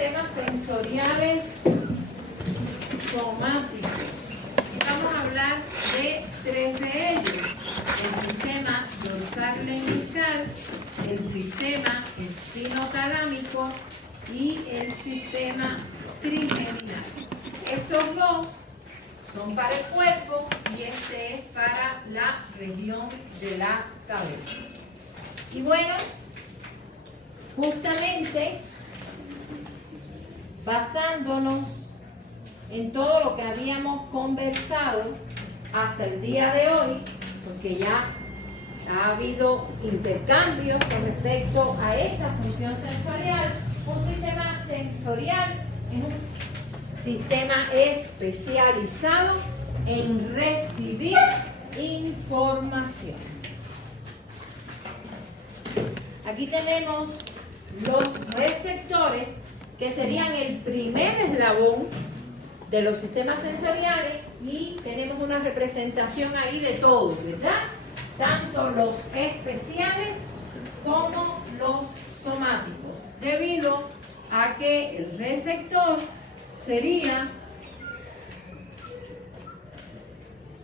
sistemas sensoriales somáticos. Vamos a hablar de tres de ellos: el sistema dorsal lemniscal, el sistema espinotalámico y el sistema trigeminal. Estos dos son para el cuerpo y este es para la región de la cabeza. Y bueno, justamente basándonos en todo lo que habíamos conversado hasta el día de hoy, porque ya ha habido intercambios con respecto a esta función sensorial. Un sistema sensorial es un sistema especializado en recibir información. Aquí tenemos los receptores, que serían el primer eslabón de los sistemas sensoriales, y tenemos una representación ahí de todo, ¿verdad? Tanto los especiales como los somáticos, debido a que el receptor sería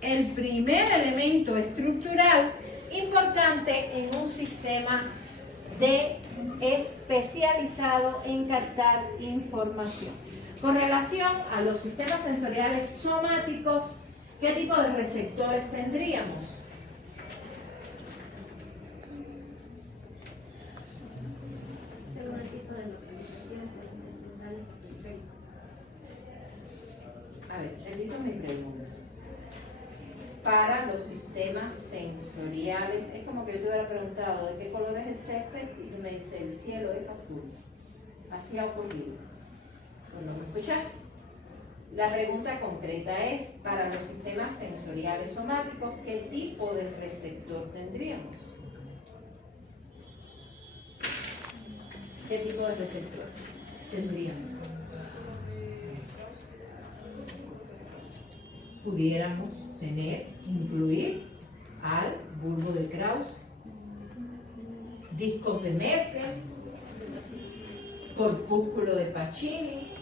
el primer elemento estructural importante en un sistema especializado en captar información. Con relación a los sistemas sensoriales somáticos, ¿qué tipo de receptores tendríamos? Según el tipo de localización, centrales o periféricos. A ver, repito mi pregunta. Para los sistemas sensoriales, es como que yo te hubiera preguntado ¿de qué color es el césped? Y tú me dices, el cielo es azul. Así ha ocurrido. ¿No me escuchaste? La pregunta concreta es, para los sistemas sensoriales somáticos, ¿qué tipo de receptor tendríamos? ¿Qué tipo de receptor tendríamos? Pudiéramos incluir al bulbo de Krause, discos de Merkel, corpúsculo de Pacini,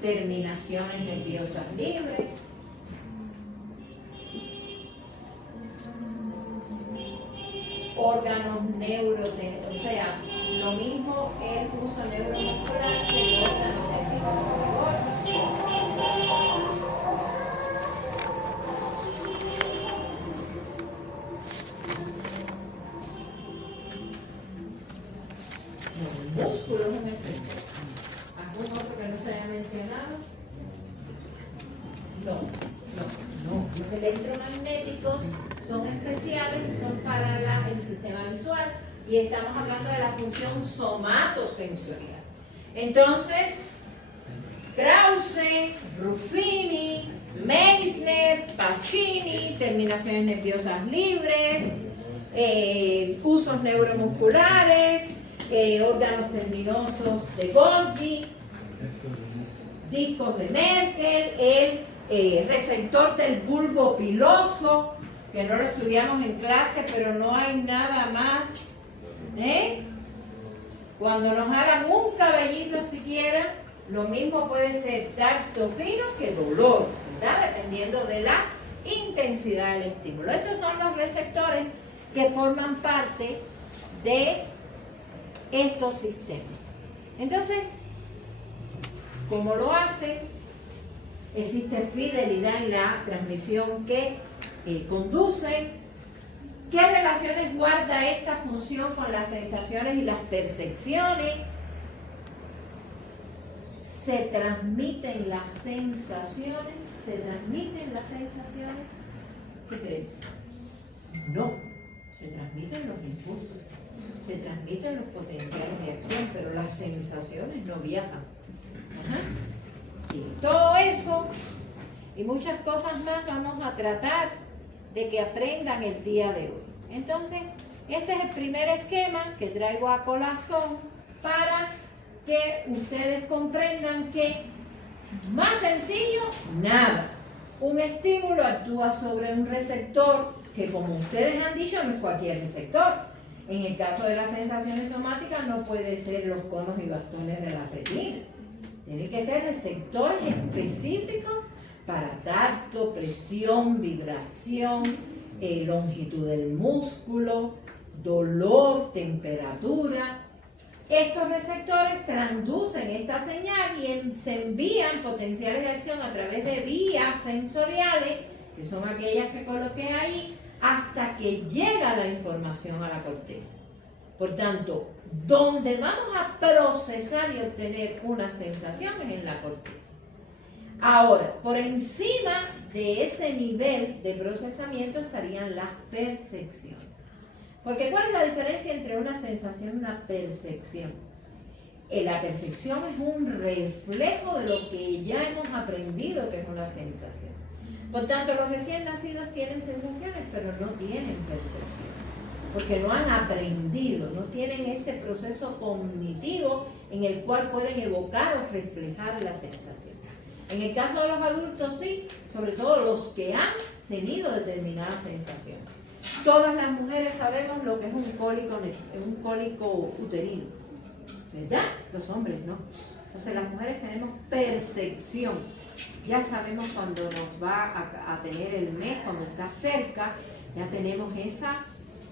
terminaciones nerviosas libres, órganos o sea, lo mismo el uso neuromuscular que el órgano nervioso de Golgi. Los músculos en efecto. ¿Algún otro que no se haya mencionado? No. Los electromagnéticos son especiales y son para el sistema visual, y estamos hablando de la función somatosensorial. Entonces, Krause, Ruffini, Meissner, Pacini, terminaciones nerviosas libres, usos neuromusculares, órganos terminosos de Golgi, discos de Merkel, el receptor del bulbo piloso, que no lo estudiamos en clase, pero no hay nada más. Cuando nos hagan un cabellito siquiera, lo mismo puede ser tacto fino que dolor, ¿verdad? Dependiendo de la intensidad del estímulo. Esos son los receptores que forman parte de estos sistemas. Entonces, ¿cómo lo hacen? Existe fidelidad en la transmisión que conduce. ¿Qué relaciones guarda esta función con las sensaciones y las percepciones? ¿Se transmiten las sensaciones? ¿Se transmiten las sensaciones? ¿Qué crees? No, se transmiten los impulsos, se transmiten los potenciales de acción, pero las sensaciones no viajan. Y todo eso y muchas cosas más vamos a tratar de que aprendan el día de hoy. Entonces, este es el primer esquema que traigo a colación para que ustedes comprendan que más sencillo, nada. Un estímulo actúa sobre un receptor que, como ustedes han dicho, no es cualquier receptor. En el caso de las sensaciones somáticas no puede ser los conos y bastones de la retina. Tienen que ser receptores específicos para tacto, presión, vibración, longitud del músculo, dolor, temperatura. Estos receptores transducen esta señal y se envían potenciales de acción a través de vías sensoriales, que son aquellas que coloqué ahí, hasta que llega la información a la corteza. Por tanto, donde vamos a procesar y obtener una sensación es en la corteza. Ahora, por encima de ese nivel de procesamiento estarían las percepciones. Porque ¿cuál es la diferencia entre una sensación y una percepción? La percepción es un reflejo de lo que ya hemos aprendido que es una sensación. Por tanto, los recién nacidos tienen sensaciones, pero no tienen percepción. Porque no han aprendido, no tienen ese proceso cognitivo en el cual pueden evocar o reflejar la sensación. En el caso de los adultos sí, sobre todo los que han tenido determinadas sensaciones. Todas las mujeres sabemos lo que es un cólico uterino, ¿verdad? Los hombres no. Entonces las mujeres tenemos percepción. Ya sabemos cuando nos va a tener el mes, cuando está cerca, ya tenemos esa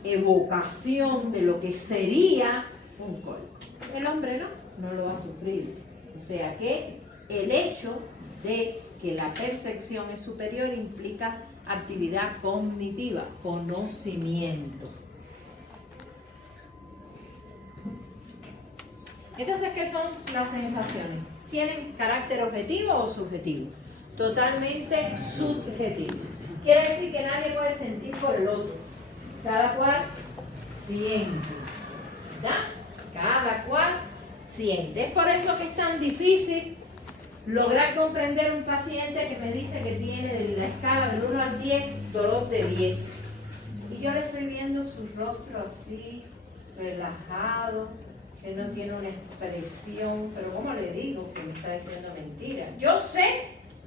evocación de lo que sería un cólico. El hombre no lo va a sufrir. O sea que el hecho de que la percepción es superior implica actividad cognitiva, conocimiento. Entonces, ¿qué son las sensaciones? ¿Tienen carácter objetivo o subjetivo? Totalmente subjetivo. Quiere decir que nadie puede sentir por el otro. Cada cual siente, ¿verdad? Cada cual siente. Es por eso que es tan difícil lograr comprender un paciente que me dice que tiene de la escala del 1 al 10, dolor de 10. Y yo le estoy viendo su rostro así, relajado, que no tiene una expresión, pero ¿cómo le digo que me está diciendo mentira? Yo sé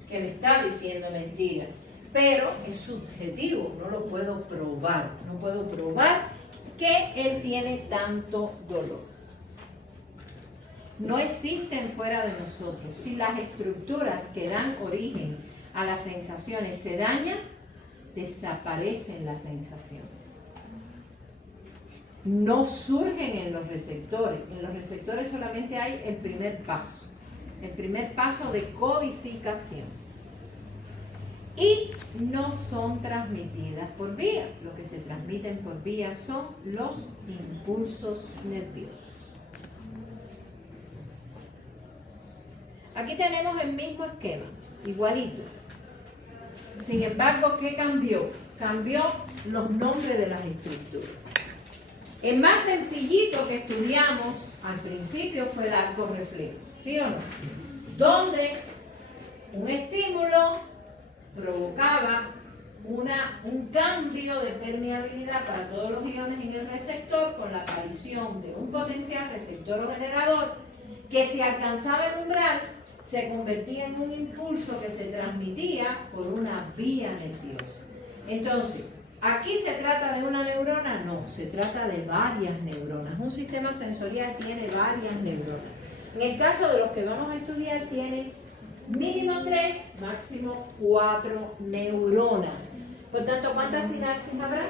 que me está diciendo mentira, pero es subjetivo, no lo puedo probar, no puedo probar que él tiene tanto dolor. No existen fuera de nosotros. Si las estructuras que dan origen a las sensaciones se dañan, desaparecen las sensaciones. No surgen en los receptores. En los receptores solamente hay el primer paso de codificación. Y no son transmitidas por vía. Lo que se transmiten por vía son los impulsos nerviosos. Aquí tenemos el mismo esquema, igualito. Sin embargo, ¿qué cambió? Cambió los nombres de las estructuras. El más sencillito que estudiamos al principio fue el arco reflejo, ¿sí o no? Donde un estímulo provocaba un cambio de permeabilidad para todos los iones en el receptor con la aparición de un potencial receptor o generador que si alcanzaba el umbral se convertía en un impulso que se transmitía por una vía nerviosa. Entonces, ¿aquí se trata de una neurona? No, se trata de varias neuronas. Un sistema sensorial tiene varias neuronas. En el caso de los que vamos a estudiar, tiene mínimo 3, máximo 4 neuronas. Por tanto, ¿cuántas sinapsis habrá?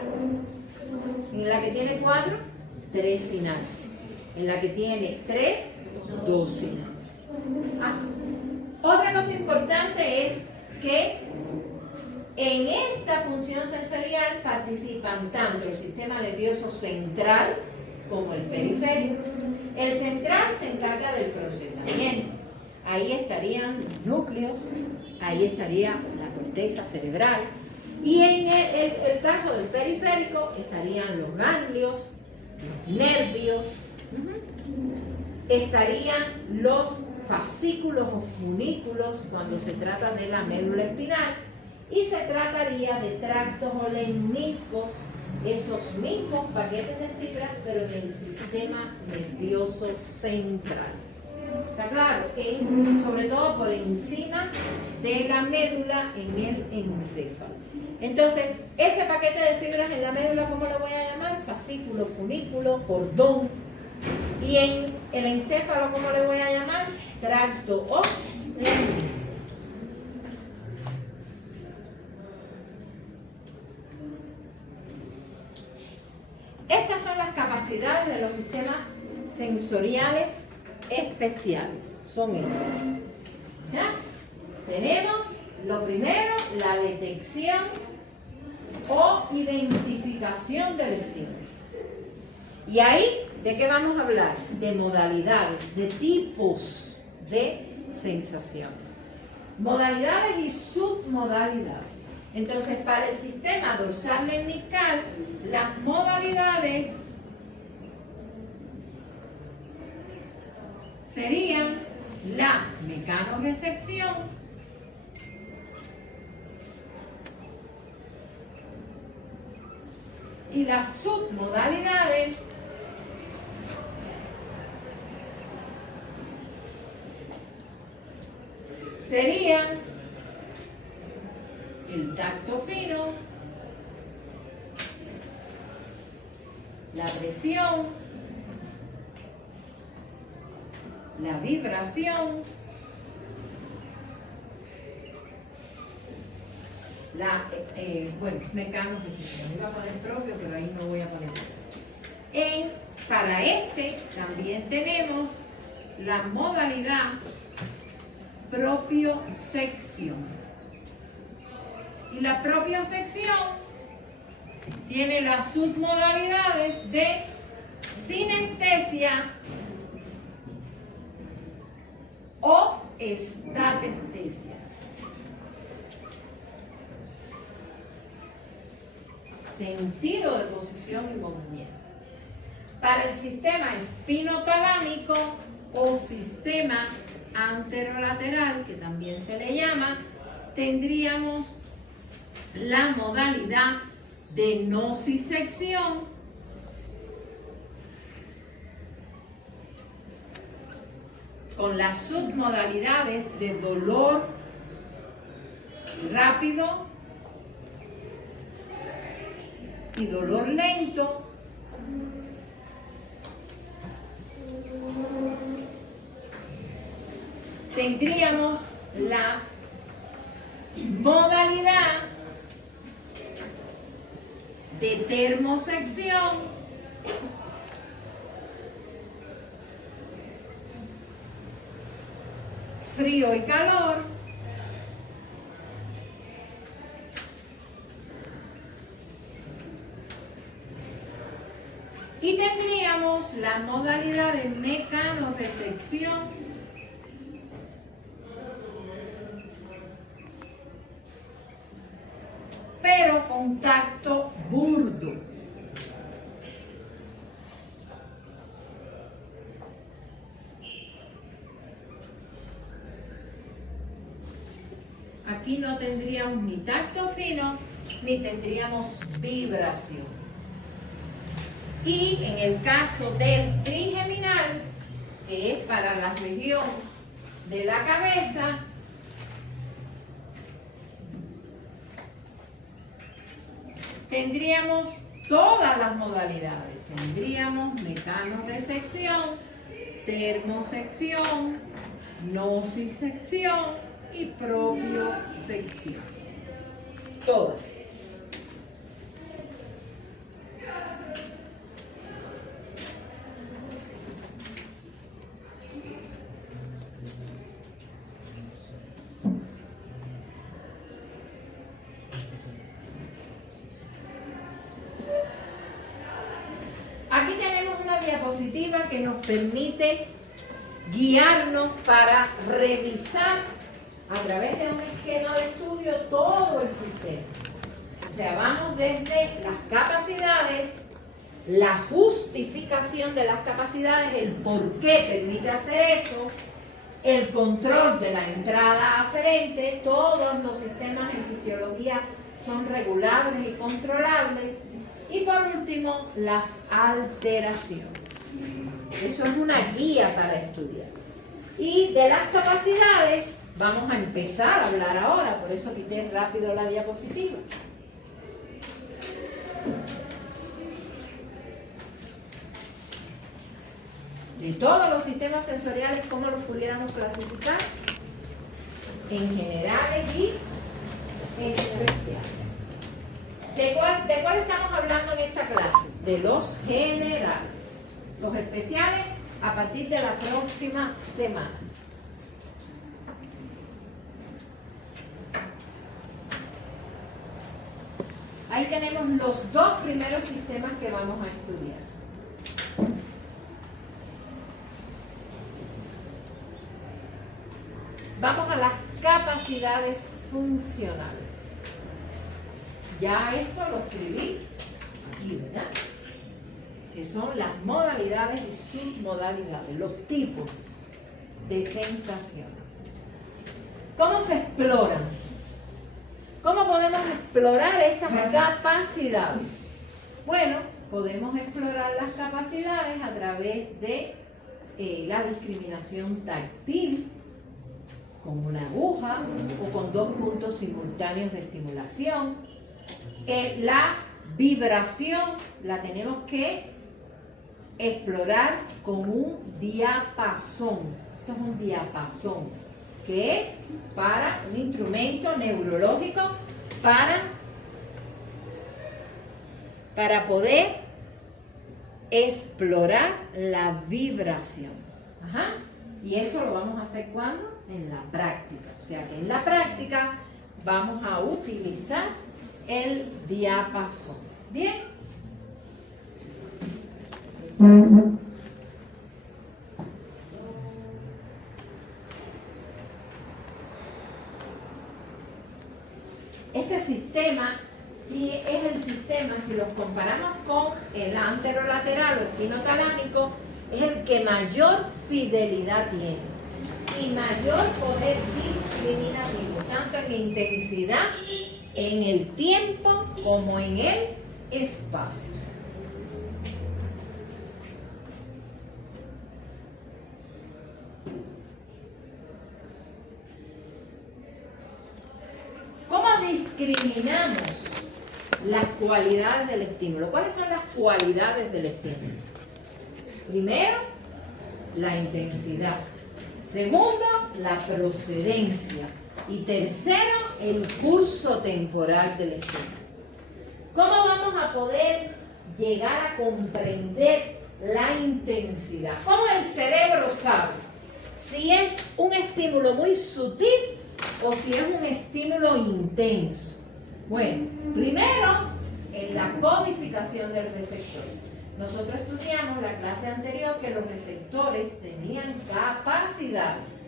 En la que tiene 4, 3 sinapsis. En la que tiene 3, 2 sinapsis. Otra cosa importante es que en esta función sensorial participan tanto el sistema nervioso central como el periférico. El central se encarga del procesamiento. Ahí estarían los núcleos, ahí estaría la corteza cerebral. Y en el caso del periférico estarían los ganglios, los nervios, estarían los fascículos o funículos cuando se trata de la médula espinal, y se trataría de tractos o lemniscos, esos mismos paquetes de fibras, pero en el sistema nervioso central. Está claro que sobre todo por encima de la médula en el encéfalo. Entonces, ese paquete de fibras en la médula, ¿cómo lo voy a llamar? fascículo, funículo, cordón. Y en el encéfalo, ¿cómo le voy a llamar? Tracto o lámina. Estas son las capacidades de los sistemas sensoriales especiales. Son estas. ¿Ya? Tenemos lo primero, la detección o identificación del estímulo. Y ahí, ¿de qué vamos a hablar? De modalidades, de tipos de sensación. Modalidades y submodalidades. Entonces, para el sistema dorsal lemniscal, las modalidades serían la mecanorrecepción, y las submodalidades serían el tacto fino, la presión, la vibración, mecanorrecepción. Iba a poner propio, pero ahí no voy a poner. Para este también tenemos la modalidad propiosección. Y la propiosección tiene las submodalidades de sinestesia o estatestesia. Sentido de posición y movimiento. Para el sistema espinotalámico o sistema anterolateral, que también se le llama, tendríamos la modalidad de nocicepción con las submodalidades de dolor rápido y dolor lento, tendríamos la modalidad de termosección frío y calor, y tendríamos la modalidad de mecanorrecepción pero con tacto burdo. Aquí no tendríamos ni tacto fino, ni tendríamos vibración. Y en el caso del trigeminal, que es para la región de la cabeza, tendríamos todas las modalidades. Tendríamos mecanorrecepción, termosección, nocicepción y propiosección. Todas. Aquí tenemos una diapositiva que nos permite guiarnos para revisar a través de un esquema de estudio todo el sistema. O sea, vamos desde las capacidades, la justificación de las capacidades, el por qué permite hacer eso, el control de la entrada aferente. Todos los sistemas en fisiología son regulables y controlables. Y por último, las alteraciones. Eso es una guía para estudiar. Y de las capacidades vamos a empezar a hablar ahora, por eso quité rápido la diapositiva. De todos los sistemas sensoriales, ¿cómo los pudiéramos clasificar? En generales y especiales. ¿De cuál estamos hablando en esta clase? De los generales. Los especiales a partir de la próxima semana. Ahí tenemos los dos primeros sistemas que vamos a estudiar. Vamos a las capacidades funcionales. Ya esto lo escribí aquí, ¿verdad? Que son las modalidades y submodalidades, los tipos de sensaciones. ¿Cómo se exploran? ¿Cómo podemos explorar esas capacidades? Bueno, podemos explorar las capacidades a través de la discriminación táctil, con una aguja o con dos puntos simultáneos de estimulación. La vibración la tenemos que explorar con un diapasón. Esto es un diapasón, que es para un instrumento neurológico para poder explorar la vibración. Ajá. Y eso lo vamos a hacer ¿cuándo? En la práctica. O sea que en la práctica vamos a utilizar el diapasón. ¿Bien? Este sistema es el sistema, si los comparamos con el anterolateral o espinotalámico, es el que mayor fidelidad tiene y mayor poder discriminativo, tanto en intensidad, en el tiempo, como en el espacio. ¿Cómo discriminamos las cualidades del estímulo? ¿Cuáles son las cualidades del estímulo? Primero, la intensidad. Segundo, la procedencia. Y tercero, el curso temporal del estímulo. ¿Cómo vamos a poder llegar a comprender la intensidad? ¿Cómo el cerebro sabe si es un estímulo muy sutil o si es un estímulo intenso? Bueno, primero, en la codificación del receptor. Nosotros estudiamos la clase anterior que los receptores tenían capacidades,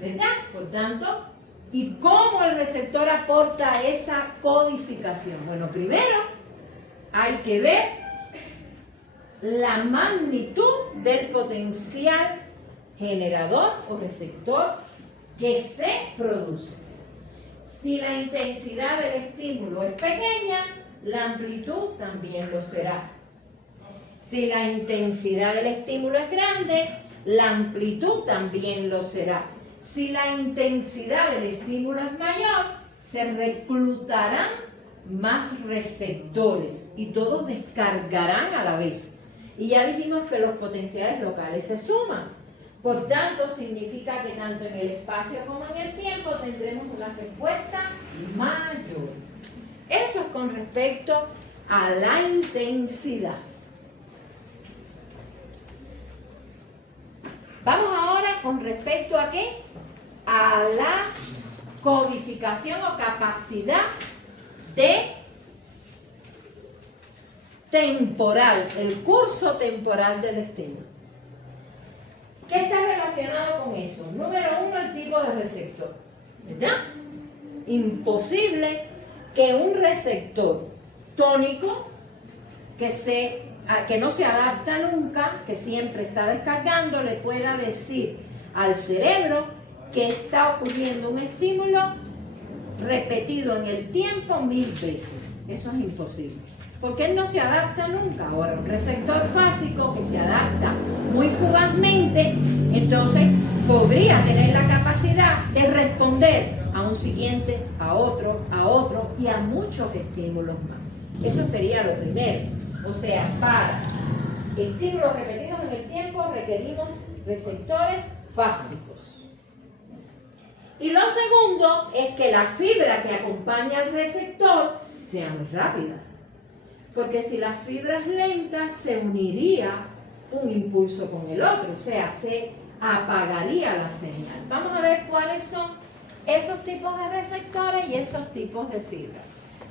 ¿verdad? Por tanto, ¿y cómo el receptor aporta esa codificación? Bueno, primero hay que ver la magnitud del potencial generador o receptor que se produce. Si la intensidad del estímulo es pequeña, la amplitud también lo será. Si la intensidad del estímulo es grande, la amplitud también lo será. Si la intensidad del estímulo es mayor, se reclutarán más receptores y todos descargarán a la vez. Y ya dijimos que los potenciales locales se suman. Por tanto, significa que tanto en el espacio como en el tiempo tendremos una respuesta mayor. Eso es con respecto a la intensidad. Vamos ahora con respecto a ¿qué? A la codificación o capacidad de temporal, el curso temporal del estímulo. ¿Qué está relacionado con eso? Número uno, el tipo de receptor, ¿verdad? Imposible que un receptor tónico que no se adapta nunca, que siempre está descargando, le pueda decir al cerebro que está ocurriendo un estímulo repetido en el tiempo 1000 veces. Eso es imposible, porque él no se adapta nunca. Ahora, un receptor fásico que se adapta muy fugazmente, entonces podría tener la capacidad de responder a un siguiente, a otro y a muchos estímulos más. Eso sería lo primero. O sea, para estímulos repetidos en el tiempo, requerimos receptores básicos. Y lo segundo es que la fibra que acompaña al receptor sea muy rápida. Porque si la fibra es lenta, se uniría un impulso con el otro, o sea, se apagaría la señal. Vamos a ver cuáles son esos tipos de receptores y esos tipos de fibra.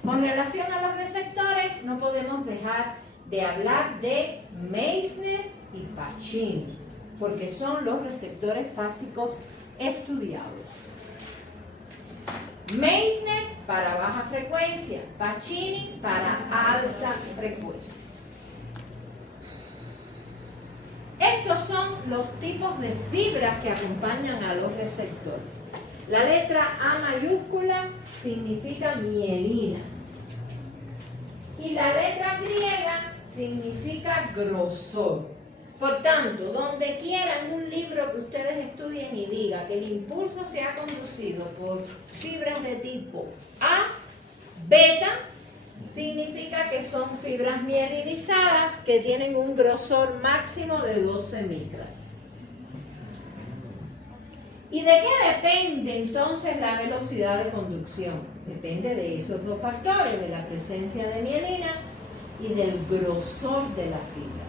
Con relación a los receptores, no podemos dejar de hablar de Meissner y Pacini, porque son los receptores básicos estudiados. Meissner para baja frecuencia, Pacini para alta frecuencia. Estos son los tipos de fibras que acompañan a los receptores. La letra A mayúscula significa mielina. Y la letra griega significa grosor. Por tanto, donde quiera en un libro que ustedes estudien y diga que el impulso se ha conducido por fibras de tipo A, beta, significa que son fibras mielinizadas que tienen un grosor máximo de 12 micras. ¿Y de qué depende entonces la velocidad de conducción? Depende de esos dos factores, de la presencia de mielina y del grosor de la fibra.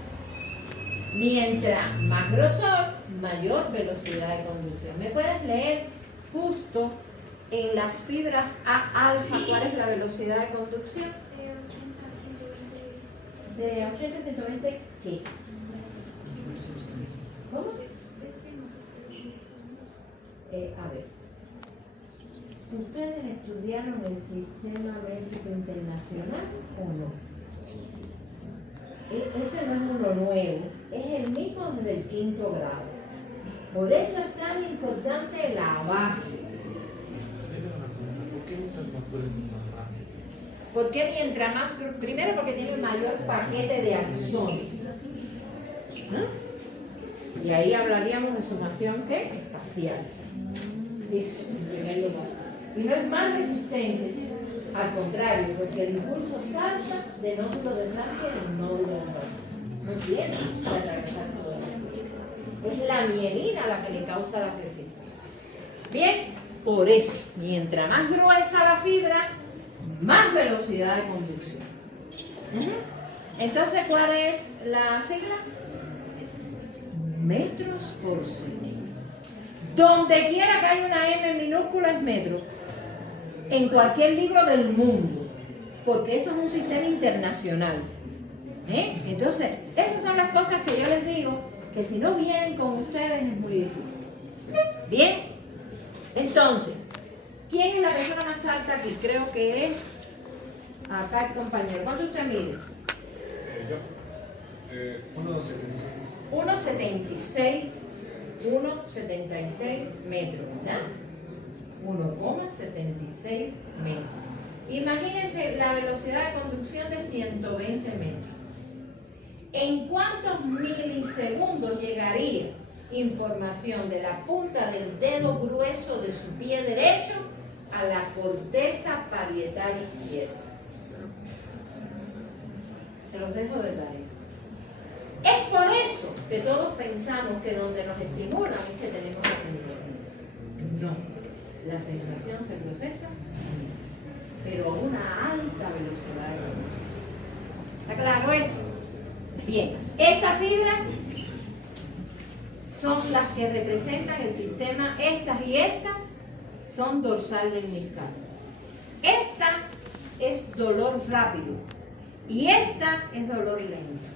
Mientras más grosor, mayor velocidad de conducción. ¿Me puedes leer justo en las fibras A alfa cuál es la velocidad de conducción? De 80 a 120, ¿qué? ¿Cómo? A ver, ¿ustedes estudiaron el sistema métrico internacional o no? Ese no es uno nuevo, es el mismo desde el 5º grado. Por eso es tan importante la base. ¿Por qué muchas más veces más rápido? Porque mientras más, primero porque tiene un mayor paquete de axones. ¿No? Y ahí hablaríamos de sumación ¿qué? Espacial. Eso, en primer lugar. Y no es más resistente, al contrario, porque el impulso salta de nódulo de Ranger en nódulo de no tiene que atravesar todo el Es la mielina la que le causa la resistencia. Bien, por eso, mientras más gruesa la fibra, más velocidad de conducción. Entonces, ¿cuál es la sigla? Metros por segundo. Donde quiera que haya una M minúscula es metro. En cualquier libro del mundo. Porque eso es un sistema internacional. Entonces, esas son las cosas que yo les digo, que si no vienen con ustedes es muy difícil. Bien. Entonces, ¿quién es la persona más alta aquí? Creo que es acá el compañero. ¿Cuánto usted mide? Yo. 1,76. 1,76 metros, ¿verdad? 1,76 metros. Imagínense la velocidad de conducción de 120 metros. ¿En cuántos milisegundos llegaría información de la punta del dedo grueso de su pie derecho a la corteza parietal izquierda? Se los dejo de tarea. Es por eso que todos pensamos que donde nos estimulan es que tenemos la sensación. No, la sensación se procesa, pero a una alta velocidad de conducción. ¿Está claro eso? Bien, estas fibras son las que representan el sistema, estas y estas son dorsal lemniscal. Esta es dolor rápido y esta es dolor lento.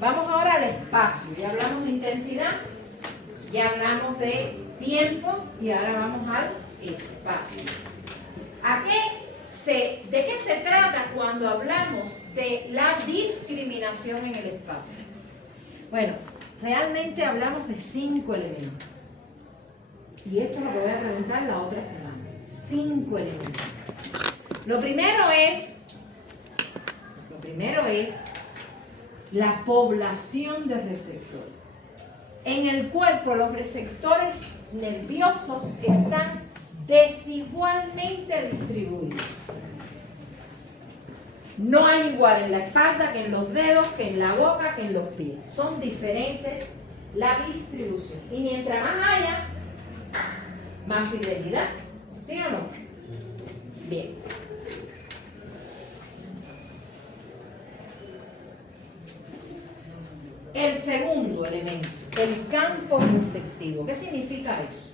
Vamos ahora al espacio. Ya hablamos de intensidad, ya hablamos de tiempo y ahora vamos al espacio. ¿De qué se trata cuando hablamos de la discriminación en el espacio? Bueno, realmente hablamos de 5 elementos. Y esto es lo que voy a preguntar la otra semana. 5 elementos. Lo primero es la población de receptores. En el cuerpo los receptores nerviosos están desigualmente distribuidos. No hay igual en la espalda que en los dedos, que en la boca, que en los pies. Son diferentes la distribución. Y mientras más haya, más fidelidad. ¿Sí o no? Bien. El segundo elemento, el campo receptivo. ¿Qué significa eso?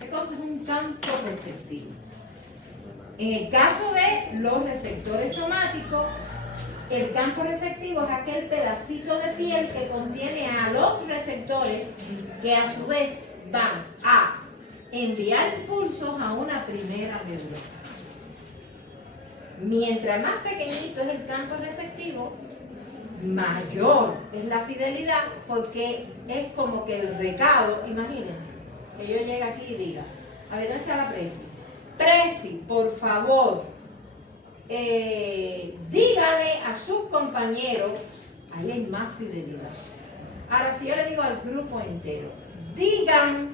Entonces es un campo receptivo. En el caso de los receptores somáticos, el campo receptivo es aquel pedacito de piel que contiene a los receptores que a su vez van a enviar impulsos a una primera neurona. Mientras más pequeñito es el campo receptivo, mayor es la fidelidad, porque es como que el recado, imagínense, que yo llegue aquí y diga, a ver, ¿dónde está la Presi? Presi, por favor, dígale a sus compañeros, ahí hay más fidelidad. Ahora, si yo le digo al grupo entero, digan,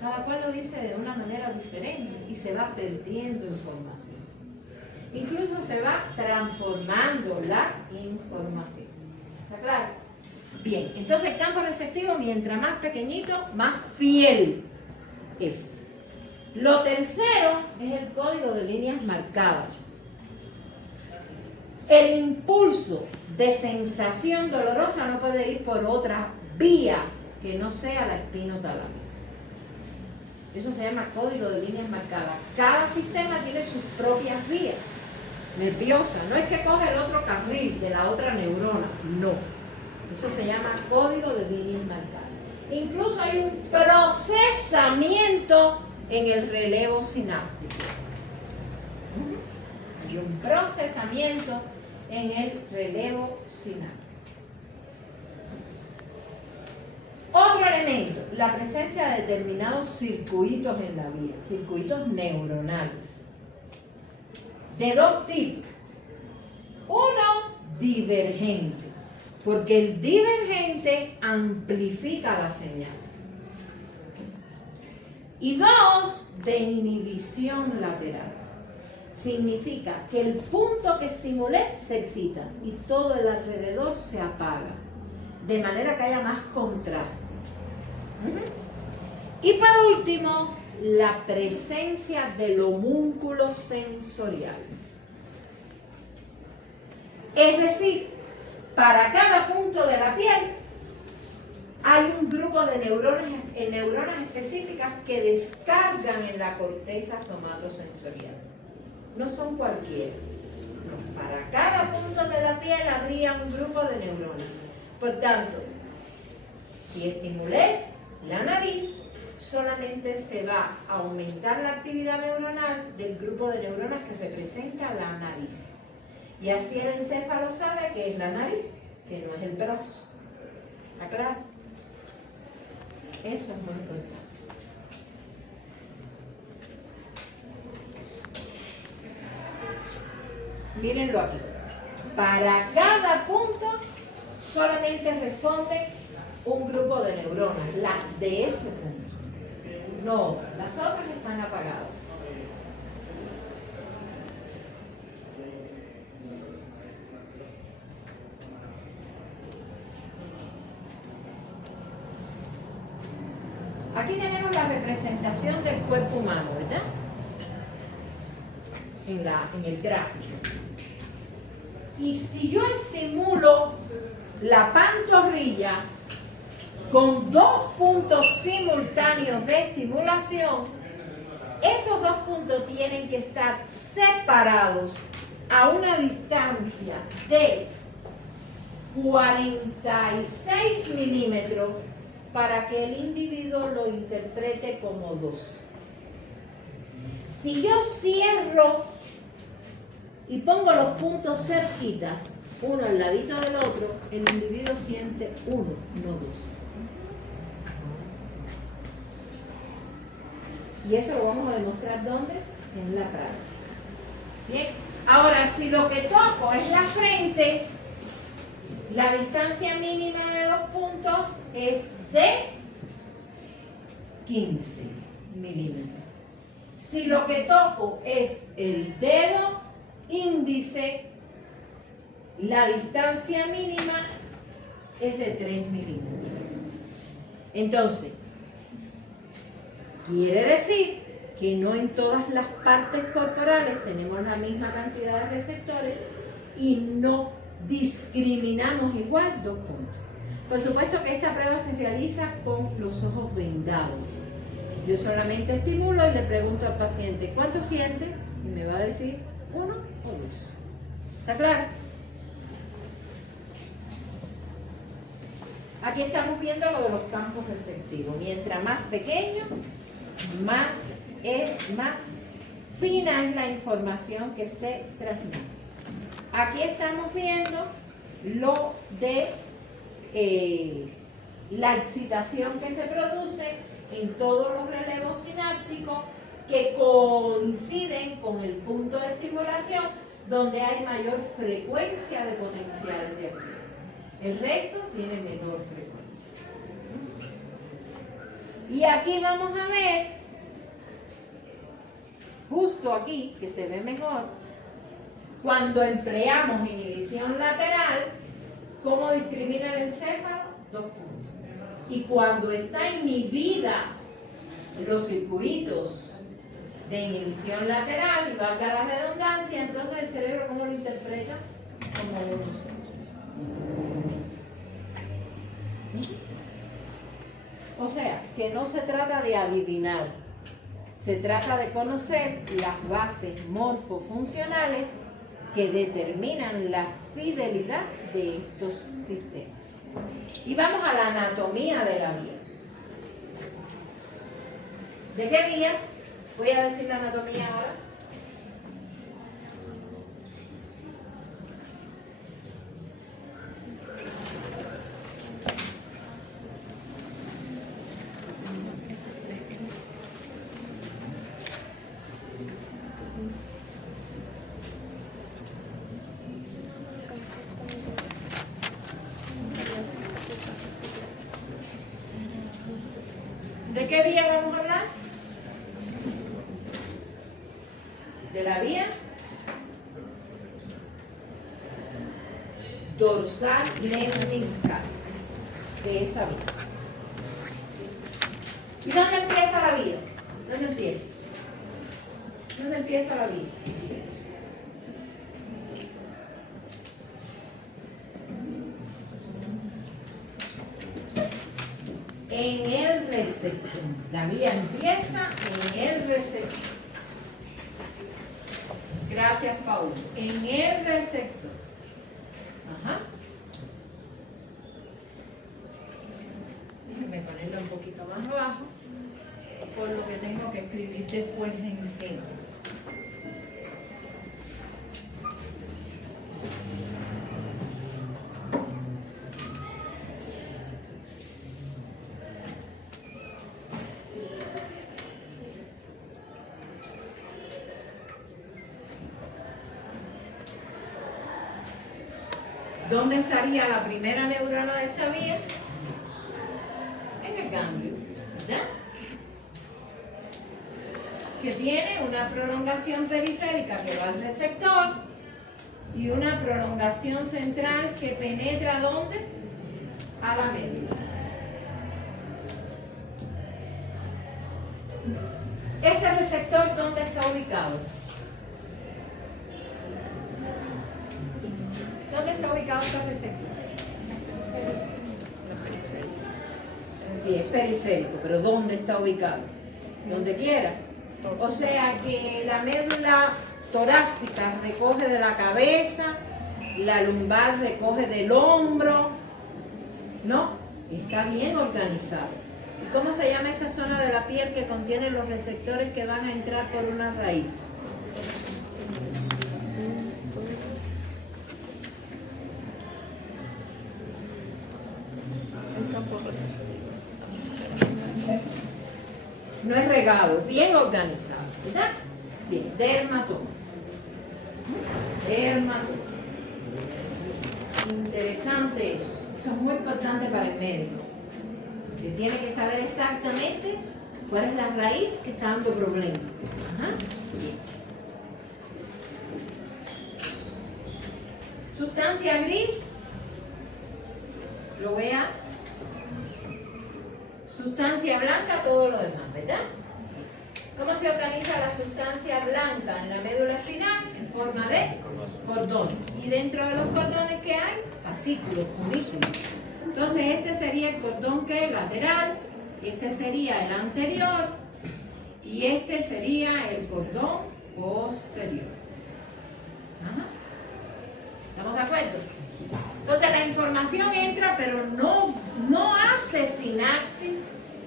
cada cual lo dice de una manera diferente y se va perdiendo información. Incluso se va transformando la información. ¿Está claro? Bien, entonces el campo receptivo, mientras más pequeñito, más fiel es. Lo tercero es el código de líneas marcadas. El impulso de sensación dolorosa no puede ir por otra vía que no sea la espinotalámica. Eso se llama código de líneas marcadas. Cada sistema tiene sus propias vías nerviosas. No es que coge el otro carril de la otra neurona, no. Eso se llama código de líneas marcadas. Incluso hay un procesamiento en el relevo sináptico. Hay un procesamiento en el relevo sináptico. Otro elemento, la presencia de determinados circuitos en la vía, circuitos neuronales, de dos tipos. Uno, divergente, porque el divergente amplifica la señal. Y dos, de inhibición lateral. Significa que el punto que estimulé se excita y todo el alrededor se apaga, de manera que haya más contraste. Y por último, la presencia del homúnculo sensorial. Es decir, para cada punto de la piel hay un grupo de neuronas específicas que descargan en la corteza somatosensorial. No son cualquiera. No, para cada punto de la piel habría un grupo de neuronas. Por tanto, si estimulé la nariz, solamente se va a aumentar la actividad neuronal del grupo de neuronas que representa la nariz. Y así el encéfalo sabe que es la nariz, que no es el brazo. ¿Está claro? Eso es muy importante. Mírenlo aquí. Para cada punto solamente responde un grupo de neuronas, las de ese punto. No, las otras están apagadas. Aquí tenemos la representación del cuerpo humano, ¿verdad? En el gráfico. Y si yo estimulo la pantorrilla con dos puntos simultáneos de estimulación, esos dos puntos tienen que estar separados a una distancia de 46 milímetros para que el individuo lo interprete como dos. Si yo cierro y pongo los puntos cerquitas, uno al ladito del otro, el individuo siente uno, no dos. Y eso lo vamos a demostrar ¿dónde? En la práctica. Bien. Ahora, si lo que toco es la frente, La distancia mínima de 2 puntos es de 15 milímetros. Si lo que toco es el dedo índice, la distancia mínima es de 3 milímetros. Entonces, quiere decir que no en todas las partes corporales tenemos la misma cantidad de receptores y no discriminamos igual 2 puntos. Por supuesto que esta prueba se realiza con los ojos vendados. Yo solamente estimulo y le pregunto al paciente, ¿cuánto siente? Y me va a decir 1 o 2. ¿Está claro? Aquí estamos viendo lo de los campos receptivos. Mientras más pequeño, más fina es la información que se transmite. Aquí estamos viendo lo de la excitación que se produce en todos los relevos sinápticos que coinciden con el punto de estimulación donde hay mayor frecuencia de potenciales de acción. El resto tiene menor frecuencia. Y aquí vamos a ver, justo aquí, que se ve mejor, cuando empleamos inhibición lateral, ¿cómo discrimina el encéfalo? 2 puntos. Y cuando está inhibida los circuitos de inhibición lateral, y valga la redundancia, entonces el cerebro, ¿cómo lo interpreta? Como 1 solo. O sea, que no se trata de adivinar, se trata de conocer las bases morfofuncionales que determinan la fidelidad de estos sistemas. Y vamos a la anatomía de la vía. ¿De qué vía? Voy a decir la anatomía ahora. ¿De qué vía vamos a hablar? De la vía dorsal lemniscal, de esa vía. ¿Y dónde empieza la vía? ¿Dónde empieza? ¿Dónde empieza la vía? En el receptor. La vía empieza en el receptor. Gracias, Paulo. En el receptor. Ajá. Déjenme ponerlo un poquito más abajo, por lo que tengo que escribir después encima. ¿Dónde estaría la primera neurona de esta vía? En el ganglio, ¿verdad? Que tiene una prolongación periférica que va al receptor y una prolongación central que penetra ¿dónde? A la médula. ¿Este receptor dónde está ubicado? ¿Dónde está ubicado este receptor? Sí, es periférico, pero ¿dónde está ubicado? Donde quiera. O sea que la médula torácica recoge de la cabeza, la lumbar recoge del hombro, ¿no? Está bien organizado. ¿Y cómo se llama esa zona de la piel que contiene los receptores que van a entrar por una raíz? No es regado, es bien organizado, ¿verdad? Bien, dermatomas. Dermatomas. Interesante eso. Eso es muy importante para el médico. Que tiene que saber exactamente cuál es la raíz que está dando problema. Ajá. Bien. Sustancia gris. Lo vea. Sustancia blanca, todo lo demás, ¿verdad? ¿Cómo se organiza la sustancia blanca en la médula espinal? En forma de cordón. Y dentro de los cordones, ¿qué hay? Fascículos, folículos. Entonces, este sería el cordón que es lateral, este sería el anterior y este sería el cordón posterior. Ajá. ¿Estamos de acuerdo? Entonces, la información entra, pero no hace sinapsis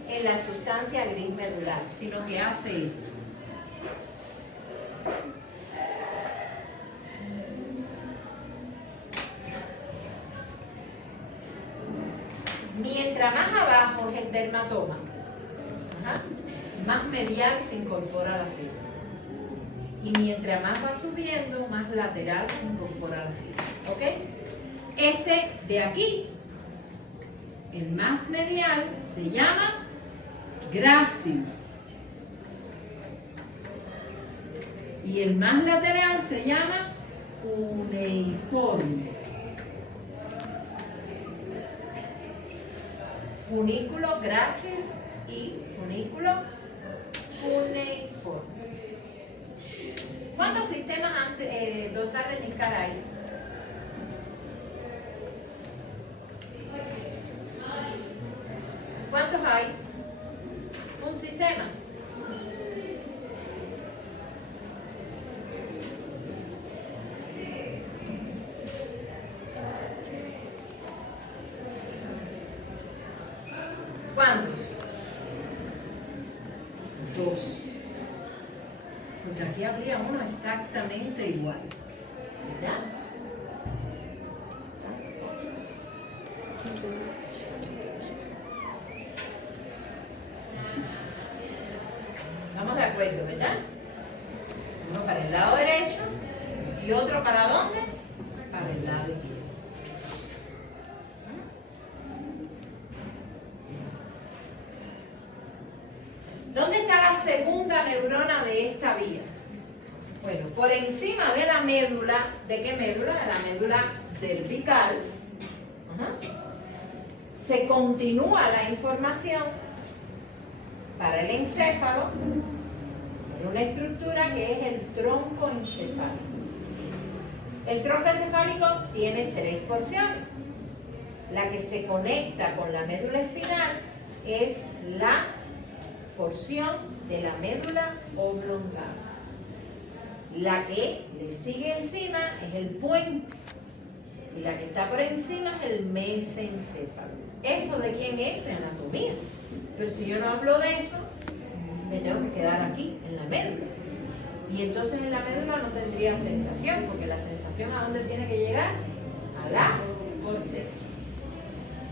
en la sustancia gris medular, sino que hace esto. Mientras más abajo es el dermatoma, más medial se incorpora la fibra. Y mientras más va subiendo, más lateral se incorpora la fibra. ¿Ok? Este de aquí, el más medial, se llama grácil. Y el más lateral se llama cuneiforme. Funículo grácil y funículo cuneiforme. ¿Cuántos sistemas dorsales Niscar hay? ¿Cuántos hay? Un sistema. ¿Cuántos? Dos. Porque aquí habría uno exactamente igual. ¿Verdad? Estamos de acuerdo, ¿verdad? Uno para el lado derecho y otro para ¿dónde? Para el lado izquierdo. ¿Dónde está la segunda neurona de esta vía? Bueno, por encima de la médula, ¿de qué médula? De la médula cervical. Se continúa la información para el encéfalo, en una estructura que es el tronco encefálico. El tronco encefálico tiene tres porciones. La que se conecta con la médula espinal es la porción de la médula oblongada. La que le sigue encima es el puente y la que está por encima es el mesencéfalo. ¿Eso de quién es? De anatomía. Pero si yo no hablo de eso, me tengo que quedar aquí, en la médula. Y entonces en la médula no tendría sensación, porque la sensación ¿a dónde tiene que llegar? A la corteza.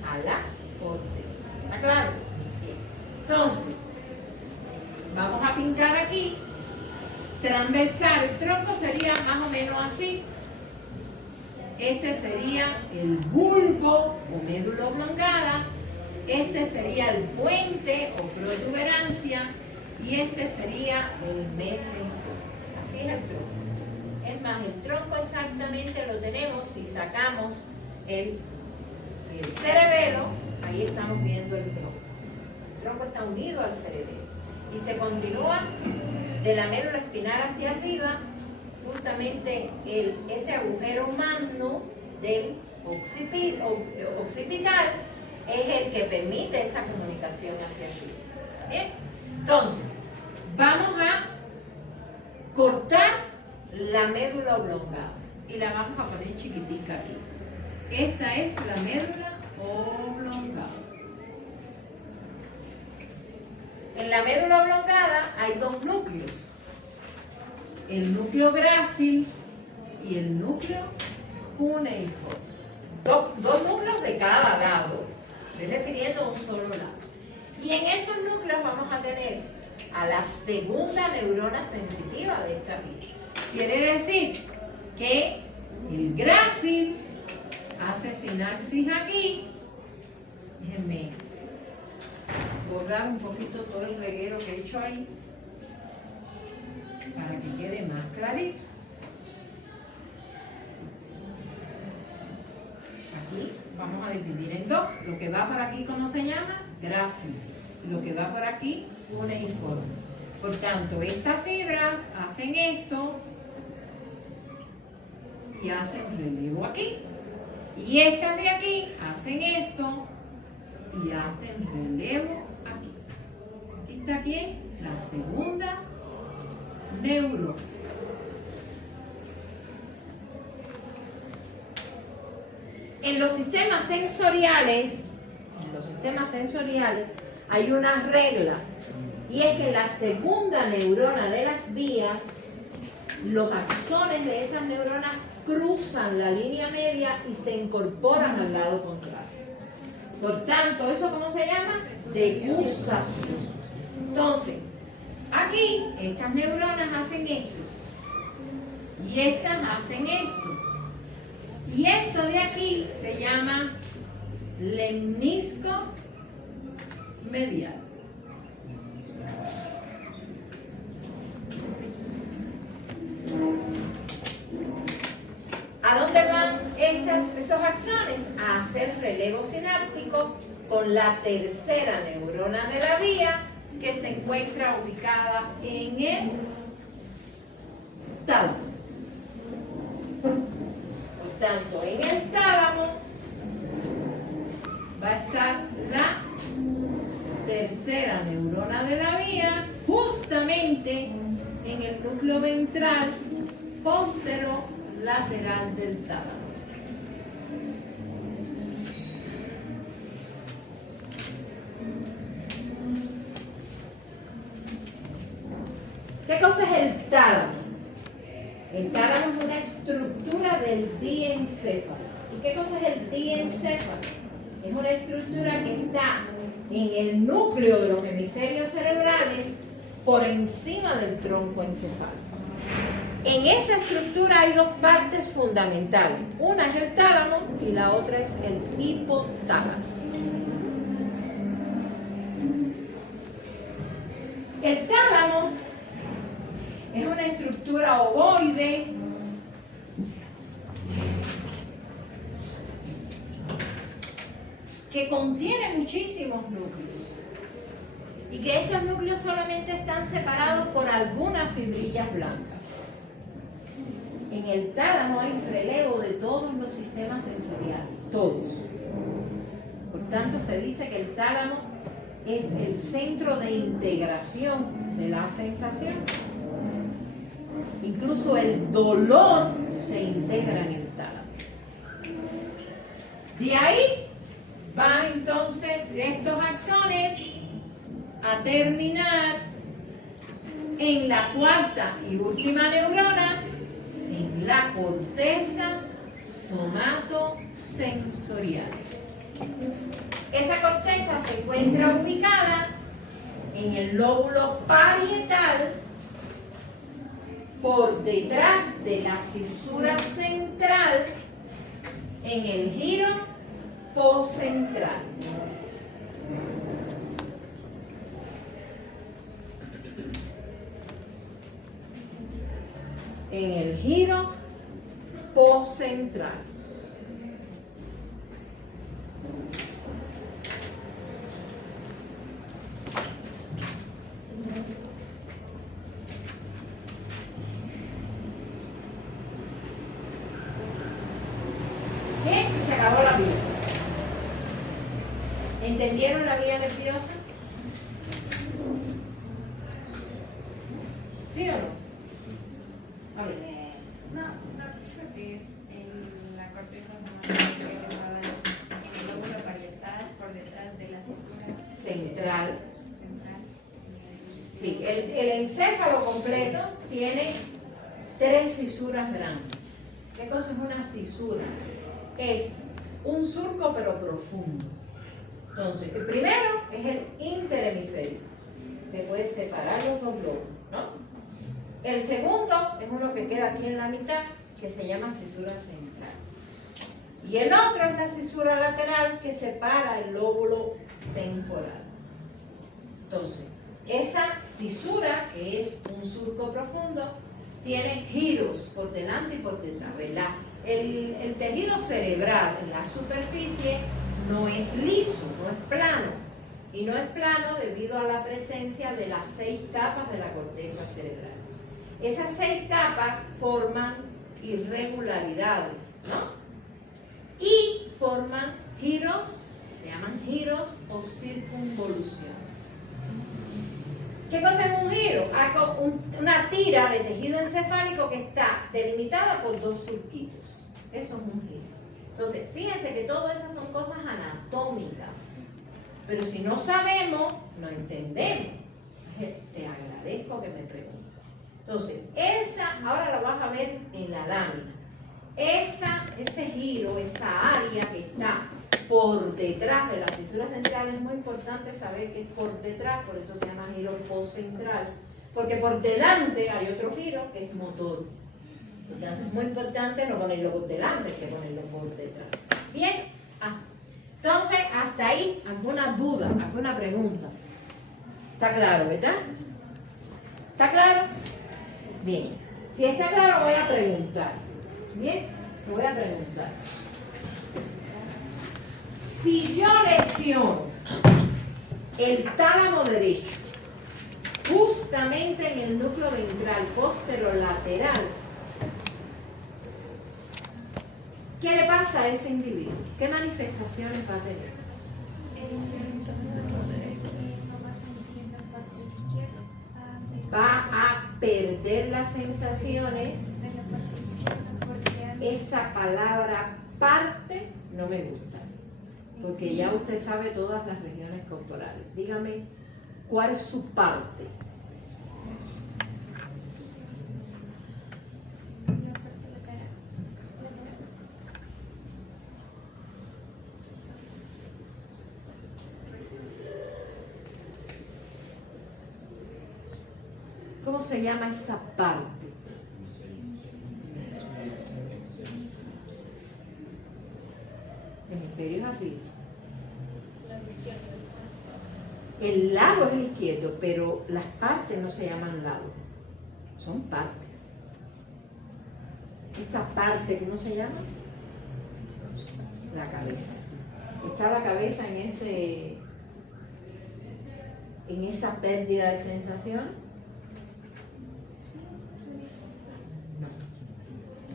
A la corteza. ¿Está claro? Bien. Entonces, vamos a pintar aquí. Transversal. El tronco sería más o menos así. Este sería el bulbo o médula oblongada. Este sería el puente o protuberancia. Y este sería el mesencéfalo. Así es el tronco. Es más, el tronco exactamente lo tenemos si sacamos el cerebelo. Ahí estamos viendo el tronco. El tronco está unido al cerebelo. Y se continúa de la médula espinal hacia arriba, justamente ese agujero magno del occipital es el que permite esa comunicación hacia arriba. ¿Bien? Entonces, vamos a cortar la médula oblongada y la vamos a poner chiquitica aquí. Esta es la médula oblongada. En la médula oblongada hay dos núcleos, el núcleo grácil y el núcleo cuneiforme. Dos núcleos de cada lado, estoy refiriendo a un solo lado. Y en esos núcleos vamos a tener a la segunda neurona sensitiva de esta vía. Quiere decir que el grácil hace sinapsis aquí. Déjenme borrar un poquito todo el reguero que he hecho ahí para que quede más clarito. Aquí vamos a dividir en dos. Lo que va por aquí, ¿cómo se llama? Grácil. Y lo que va por aquí, cuneiforme. Por tanto, estas fibras hacen esto y hacen relevo aquí. Y estas de aquí hacen esto y hacen relevo aquí. Aquí está ¿quién? La segunda neurona. En los sistemas sensoriales hay una regla, y es que la segunda neurona de las vías, los axones de esas neuronas cruzan la línea media y se incorporan al lado contrario. Por tanto, ¿eso cómo se llama? Decusación. Entonces, aquí estas neuronas hacen esto y estas hacen esto. Y esto de aquí se llama lemnisco medial. ¿A dónde van esos axones? A hacer relevo sináptico con la tercera neurona de la vía, que se encuentra ubicada en el tálamo. Por tanto, en el tálamo va a estar la tercera neurona de la vía, justamente en el núcleo ventral posterolateral del tálamo. ¿Qué cosa es el tálamo? El tálamo es una estructura del diencéfalo. ¿Y qué cosa es el diencéfalo? Es una estructura que está en el núcleo de los hemisferios cerebrales por encima del tronco encefálico. En esa estructura hay dos partes fundamentales. Una es el tálamo y la otra es el hipotálamo. El tálamo es una estructura ovoide que contiene muchísimos núcleos y que esos núcleos solamente están separados por algunas fibrillas blancas. En el tálamo hay relevo de todos los sistemas sensoriales, todos. Por tanto, se dice que el tálamo es el centro de integración de la sensación. Incluso el dolor se integra en el tálamo. De ahí va entonces estos axones a terminar en la cuarta y última neurona, en la corteza somatosensorial. Esa corteza se encuentra ubicada en el lóbulo parietal, por detrás de la cisura central, en el giro poscentral. En el giro poscentral. Bien, se acabó la vía. ¿Entendieron la vía nerviosa? ¿Sí o no? A ver. No, creo que es en la corteza somatosensorial en el lóbulo parietal por detrás de la cisura Central. central. Sí, el encéfalo completo tiene 3 fisuras grandes. ¿Qué cosa es una fisura? Es un surco pero profundo. Entonces, el primero es el interhemisférico, que puede separar los dos globos, ¿no? El segundo es uno que queda aquí en la mitad, que se llama fisura central. Y el otro es la cisura lateral que separa el lóbulo temporal. Entonces, esa cisura, que es un surco profundo, tiene giros por delante y por detrás, ¿verdad? El tejido cerebral en la superficie no es liso, no es plano. Y no es plano debido a la presencia de las 6 capas de la corteza cerebral. Esas 6 capas forman irregularidades, ¿no? Y forman giros, se llaman giros o circunvoluciones. ¿Qué cosa es un giro? Una tira de tejido encefálico que está delimitada por 2 surquitos. Eso es un giro. Entonces, fíjense que todas esas son cosas anatómicas. Pero si no sabemos, no entendemos. Te agradezco que me preguntes. Entonces, ahora la vas a ver en la lámina. Ese giro, esa área que está por detrás de la fisura central, es muy importante saber que es por detrás, por eso se llama giro postcentral, porque por delante hay otro giro que es motor. Por tanto, es muy importante no ponerlo por delante, hay que ponerlo por detrás. ¿Bien? Entonces, hasta ahí, ¿alguna duda, alguna pregunta? ¿Está claro, verdad? ¿Está claro? Bien. Si está claro, voy a preguntar. Bien, voy a preguntar. Si yo lesiono el tálamo derecho justamente en el núcleo ventral posterolateral, ¿qué le pasa a ese individuo? ¿Qué manifestaciones va a tener? Va a perder las sensaciones. Esa palabra parte no me gusta, porque ya usted sabe todas las regiones corporales. Dígame, ¿cuál es su parte? ¿Cómo se llama esa parte? Hemisferio arriba. El lado es el izquierdo, pero las partes no se llaman lados, son partes. Esta parte, ¿cómo se llama? La cabeza. Está la cabeza en esa pérdida de sensación.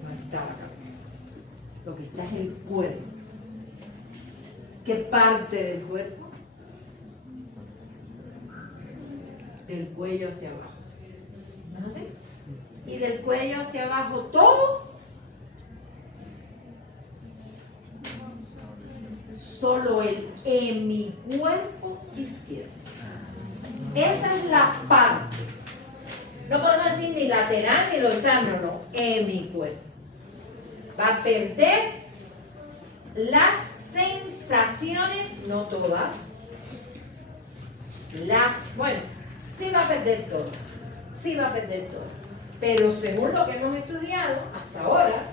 No está la cabeza. Lo que está es el cuerpo. ¿Qué parte del cuerpo? Del cuello hacia abajo. ¿No es así? Y del cuello hacia abajo todo. Solo el hemicuerpo izquierdo. Esa es la parte. No podemos decir ni lateral ni dorsal, no, hemicuerpo. Va a perder las sensaciones, no todas. Bueno, sí va a perder todas. Sí va a perder todas. Pero según lo que hemos estudiado hasta ahora,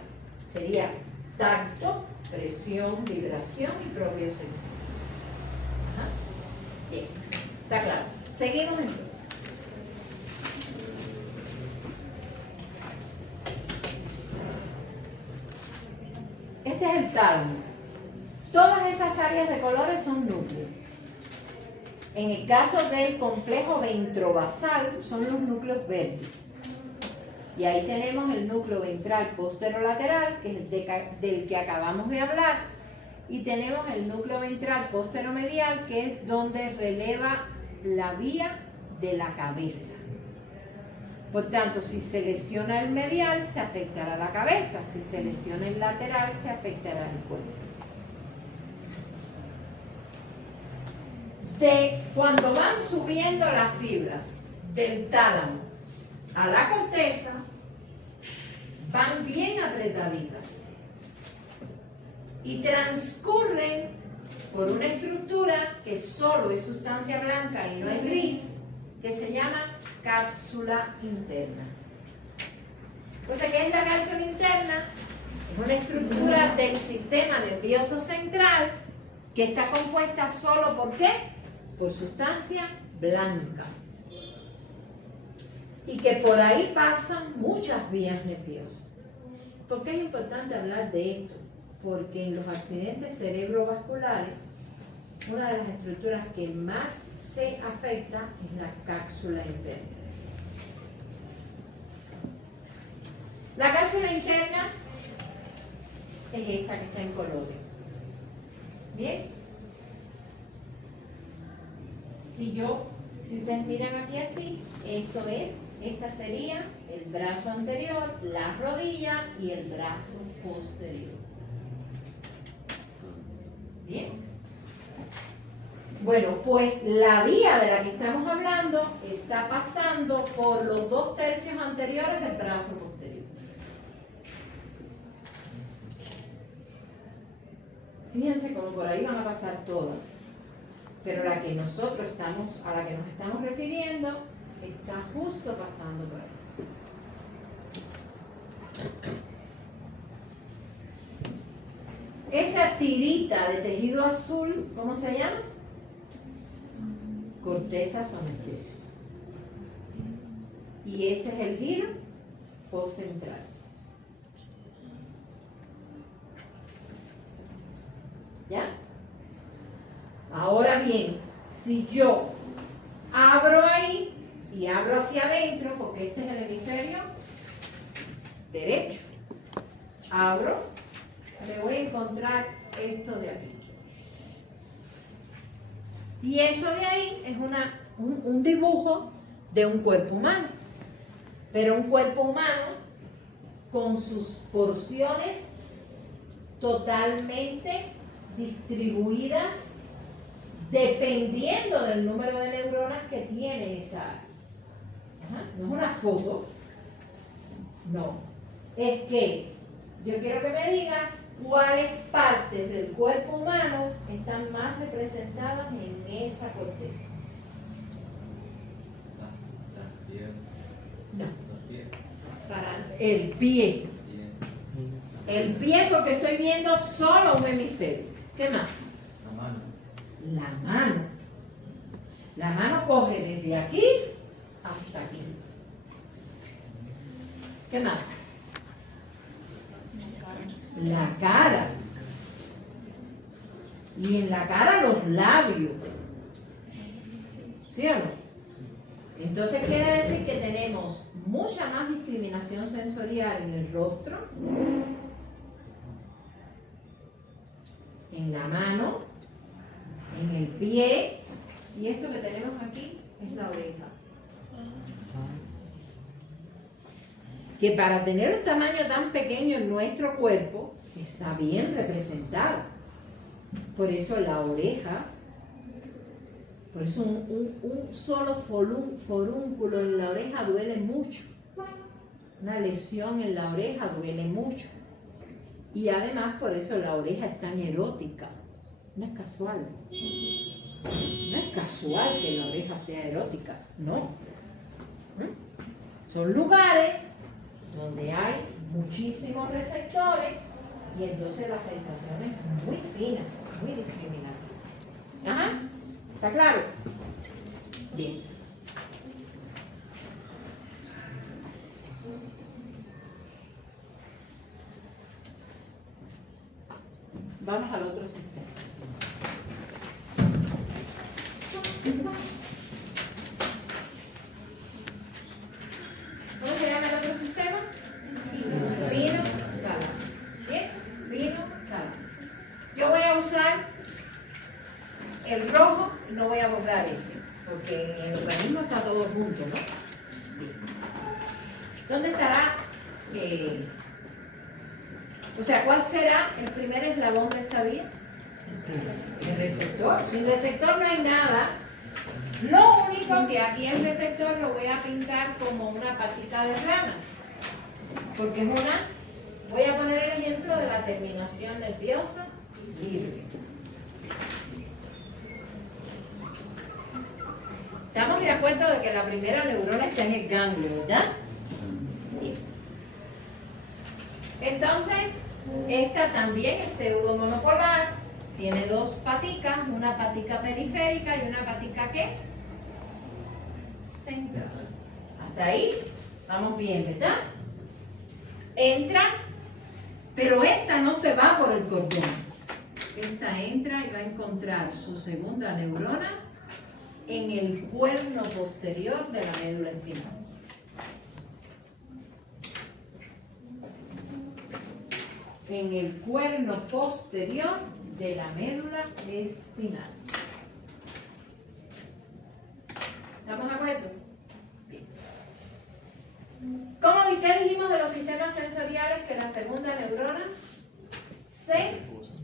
sería tacto, presión, vibración y propiocepción. Bien, está claro. Seguimos entonces. Este es el tálamo. Todas esas áreas de colores son núcleos. En el caso del complejo ventrovasal son los núcleos verdes. Y ahí tenemos el núcleo ventral posterolateral, que es el del que acabamos de hablar, y tenemos el núcleo ventral posteromedial, que es donde releva la vía de la cabeza. Por tanto, si se lesiona el medial, se afectará la cabeza. Si se lesiona el lateral, se afectará el cuerpo. Cuando van subiendo las fibras del tálamo a la corteza, van bien apretaditas y transcurren por una estructura que solo es sustancia blanca y no es gris, que se llama cápsula interna. Entonces, ¿qué es la cápsula interna? Es una estructura del sistema nervioso central que está compuesta solo ¿por qué? Por sustancia blanca. Y que por ahí pasan muchas vías nerviosas. ¿Por qué es importante hablar de esto? Porque en los accidentes cerebrovasculares, una de las estructuras que más se afecta es la cápsula interna. La cápsula interna es esta que está en colores. ¿Bien? Si ustedes miran aquí así, esta sería el brazo anterior, la rodilla y el brazo posterior. ¿Bien? Bueno, pues la vía de la que estamos hablando está pasando por los 2/3 anteriores del brazo posterior. Fíjense cómo por ahí van a pasar todas, pero a la que nos estamos refiriendo está justo pasando por ahí. Esa tirita de tejido azul, ¿cómo se llama? Corteza somatésica. Y ese es el giro postcentral. ¿Ya? Ahora bien, si yo abro ahí y abro hacia adentro, porque este es el hemisferio derecho, abro, me voy a encontrar esto de aquí. Y eso de ahí es un dibujo de un cuerpo humano, pero un cuerpo humano con sus porciones totalmente distribuidas dependiendo del número de neuronas que tiene esa área. No es una foto, no, es que yo quiero que me digas cuáles partes del cuerpo humano están más representadas en esa corteza. No. Para el pie. El pie porque estoy viendo solo un hemisferio. ¿Qué más? La mano. La mano. La mano coge desde aquí hasta aquí. ¿Qué más? La cara. Y en la cara los labios. ¿Sí o no? Entonces quiere decir que tenemos mucha más discriminación sensorial en el rostro, en la mano, en el pie, y esto que tenemos aquí es la oreja. Que para tener un tamaño tan pequeño en nuestro cuerpo está bien representada. Por eso la oreja, por eso un solo forúnculo en la oreja duele mucho. Una lesión en la oreja duele mucho. Y además por eso la oreja es tan erótica. No es casual. No es casual que la oreja sea erótica, no. Son lugares donde hay muchísimos receptores y entonces la sensación es muy fina, muy discriminativa. Ajá, ¿está claro? Bien. Vamos al otro sistema. ¿Cómo se llama el otro sistema? Espino calante. ¿Bien? Espino calante. Yo voy a usar el rojo, no voy a borrar ese, porque en el organismo está todo junto, ¿no? Bien. ¿Dónde estará? O sea, ¿cuál será el primer eslabón de esta vía? El receptor. Sin receptor no hay nada. Lo único que aquí el receptor lo voy a pintar como una patita de rana. Porque es voy a poner el ejemplo de la terminación nerviosa libre. Estamos de acuerdo de que la primera neurona está en el ganglio, ¿verdad? Bien. Entonces, Esta también es pseudomonopolar, tiene dos paticas, una patica periférica y una patica ¿qué? Central. Hasta ahí vamos bien, ¿verdad? Entra, pero esta no se va por el cordón. Esta entra y va a encontrar su segunda neurona en el cuerno posterior de la médula espinal. En el cuerno posterior de la médula espinal. ¿Estamos de acuerdo? Bien. ¿Qué dijimos de los sistemas sensoriales? Que la segunda neurona se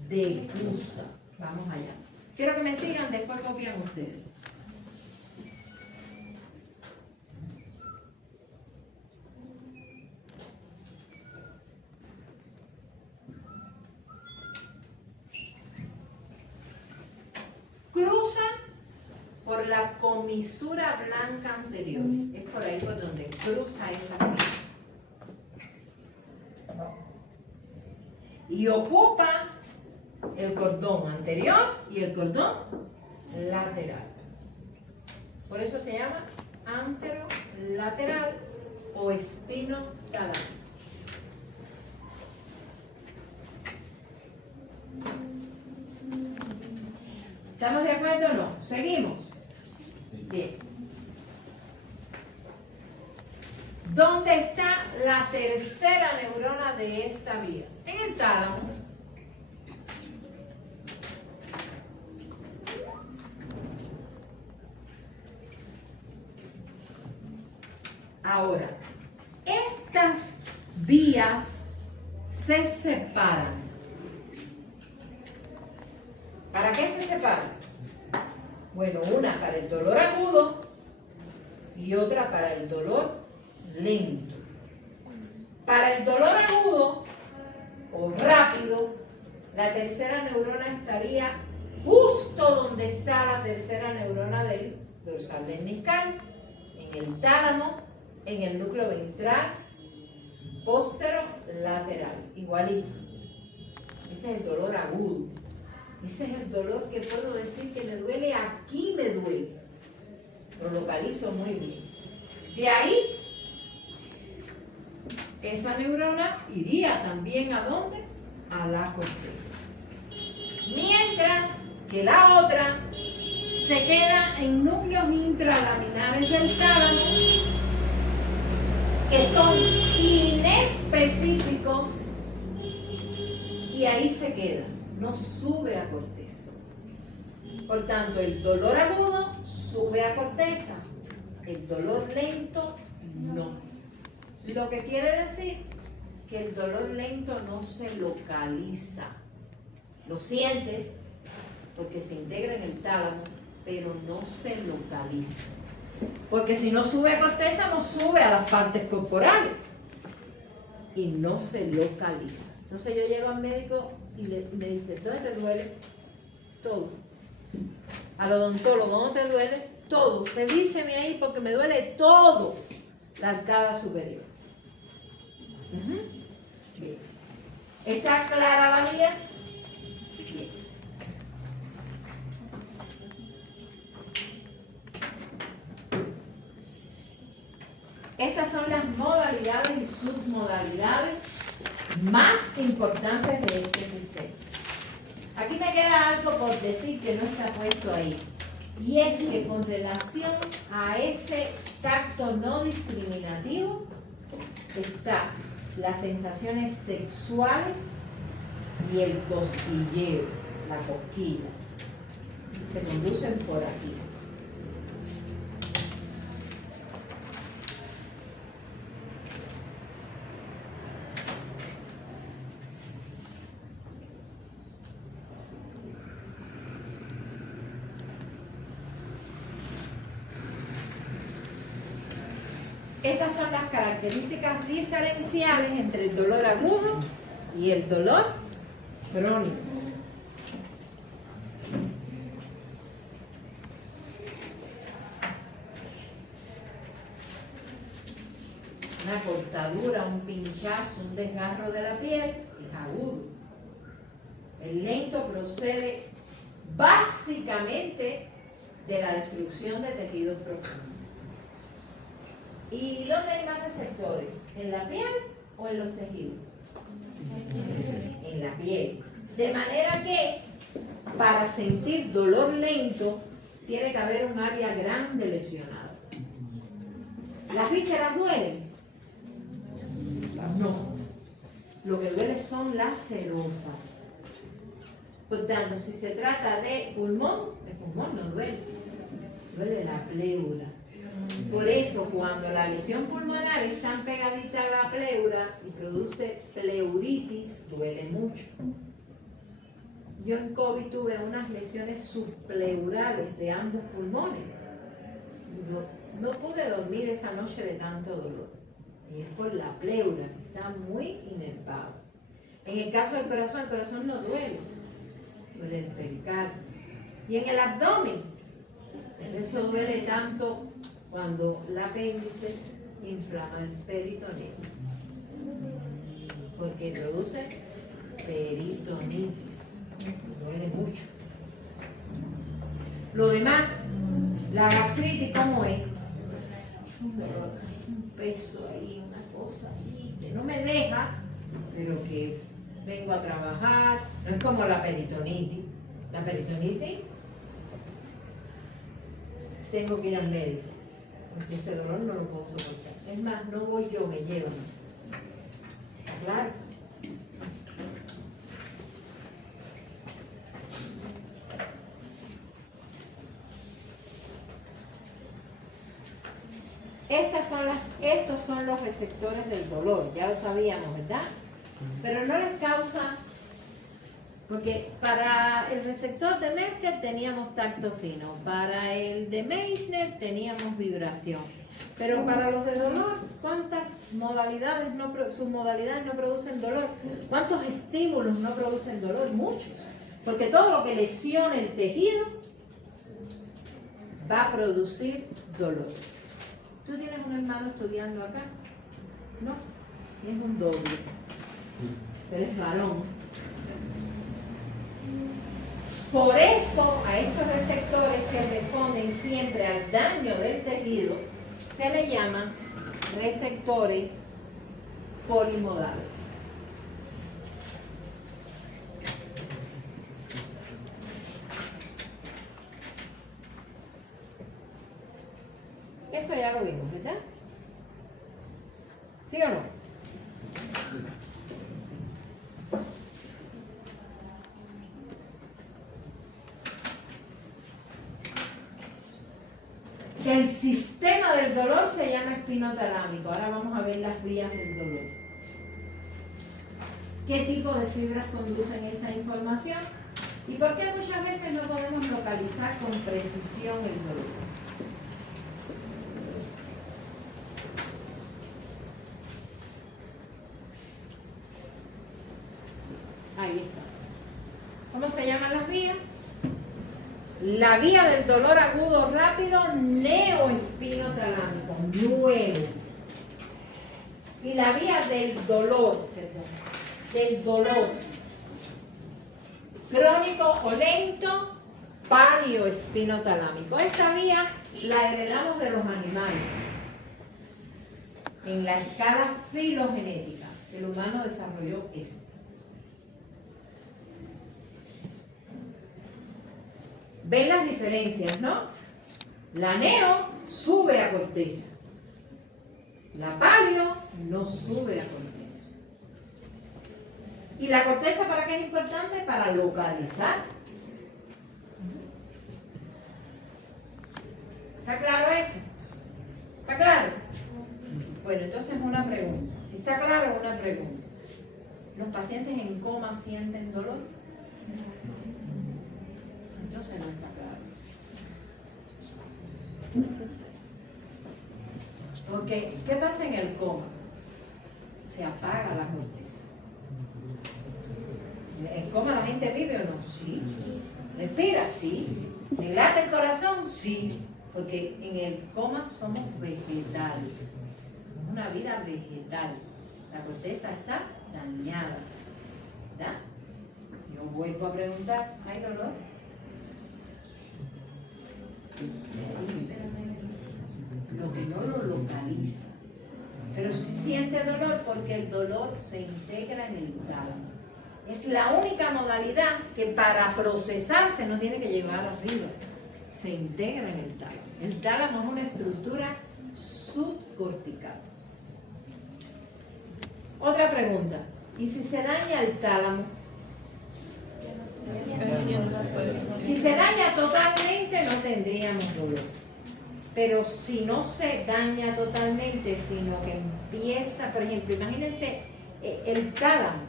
decruza. Vamos allá. Quiero que me sigan, después copian ustedes. Cruza por la comisura blanca anterior. Es por ahí por donde cruza esa fila. Y ocupa el cordón anterior y el cordón lateral. Por eso se llama anterolateral o espino talámico. ¿Estamos de acuerdo o no? ¿Seguimos? Bien. ¿Dónde está la tercera neurona de esta vía? En el tálamo. Ahora, estas vías se separan. ¿Para qué se separan? Bueno, una para el dolor agudo y otra para el dolor lento. Para el dolor agudo o rápido, la tercera neurona estaría justo donde está la tercera neurona del dorsal lemniscal, en el tálamo, en el núcleo ventral posterolateral, igualito. Ese es el dolor agudo. Ese es el dolor que puedo decir que me duele, aquí me duele. Lo localizo muy bien. De ahí, esa neurona iría también ¿a dónde? A la corteza. Mientras que la otra se queda en núcleos intralaminares del tálamo, que son inespecíficos, y ahí se queda. No sube a corteza. Por tanto, el dolor agudo sube a corteza, el dolor lento no. Lo que quiere decir que el dolor lento no se localiza. Lo sientes porque se integra en el tálamo, pero no se localiza. Porque si no sube a corteza, no sube a las partes corporales y no se localiza. Entonces yo llego al médico y me dice, ¿dónde te duele? Todo. Al odontólogo, ¿dónde te duele? Todo. Revíseme ahí porque me duele todo. La arcada superior. Bien. ¿Está clara la vía? Bien. Estas son las modalidades y submodalidades más importantes de este sistema. Aquí me queda algo por decir que no está puesto ahí. Y es que con relación a ese tacto no discriminativo está las sensaciones sexuales y el cosquilleo, la cosquilla. Se conducen por aquí. Estas son las características diferenciales entre el dolor agudo y el dolor crónico. Una cortadura, un pinchazo, un desgarro de la piel es agudo. El lento procede básicamente de la destrucción de tejidos profundos. ¿Y dónde hay más receptores? ¿En la piel o en los tejidos? En la piel. De manera que para sentir dolor lento tiene que haber un área grande lesionada. ¿Las vísceras duelen? No. Lo que duele son las serosas. Por tanto, si se trata de pulmón, el pulmón no duele. Duele la pleura. Por eso, cuando la lesión pulmonar es tan pegadita a la pleura y produce pleuritis, duele mucho. Yo en COVID tuve unas lesiones subpleurales de ambos pulmones. No pude dormir esa noche de tanto dolor. Y es por la pleura, que está muy inervado. En el caso del corazón, el corazón no duele. Duele el pericardio. Y en el abdomen, eso duele tanto cuando el apéndice inflama el peritoneo, porque produce peritonitis, duele mucho. Lo demás, la gastritis, ¿cómo es? Un dolor, un peso ahí, una cosa ahí, que no me deja, pero que vengo a trabajar. No es como la peritonitis. La peritonitis, tengo que ir al médico, porque ese dolor no lo puedo soportar. Es más, no voy yo, me llevan. Claro. Estos son los receptores del dolor, ya lo sabíamos, ¿verdad? Pero no les causa, porque para el receptor de Merkel teníamos tacto fino, para el de Meissner teníamos vibración, pero para los de dolor, ¿cuántas modalidades sus modalidades no producen dolor? ¿Cuántos estímulos no producen dolor? Muchos, porque todo lo que lesione el tejido va a producir dolor. ¿Tú tienes un hermano estudiando acá? No, es un doble, pero es varón. Por eso a estos receptores que responden siempre al daño del tejido se le llaman receptores polimodales. Eso ya lo vimos, ¿verdad? ¿Sí o no? Que el sistema del dolor se llama espinotalámico. Ahora vamos a ver las vías del dolor. ¿Qué tipo de fibras conducen esa información? ¿Y por qué muchas veces no podemos localizar con precisión el dolor? Ahí está. ¿Cómo se llaman las vías? La vía del dolor agudo rápido, neoespinotalámico, nuevo. Y la vía del dolor crónico o lento, palioespinotalámico. Esta vía la heredamos de los animales. En la escala filogenética, el humano desarrolló esta. ¿Ven las diferencias, no? La neo sube a corteza. La palio no sube a corteza. ¿Y la corteza para qué es importante? Para localizar. ¿Está claro eso? ¿Está claro? Bueno, entonces una pregunta. Si está claro, una pregunta. ¿Los pacientes en coma sienten dolor? Entonces no está claro. Porque, ¿qué pasa en el coma? Se apaga la corteza. ¿En coma la gente vive o no? Sí. ¿Respira? Sí. ¿Le late el corazón? Sí. Porque en el coma somos vegetales. Es una vida vegetal. La corteza está dañada. ¿verdad? Yo vuelvo a preguntar, ¿hay dolor? Sí, lo que no lo localiza. Pero sí siente dolor porque el dolor se integra en el tálamo. Es la única modalidad que para procesarse no tiene que llevar arriba. Se integra en el tálamo. El tálamo es una estructura subcortical. Otra pregunta. ¿Y si se daña el tálamo? Si se daña totalmente no tendríamos dolor. Pero si no se daña totalmente, sino que empieza, por ejemplo, imagínense, el tálamo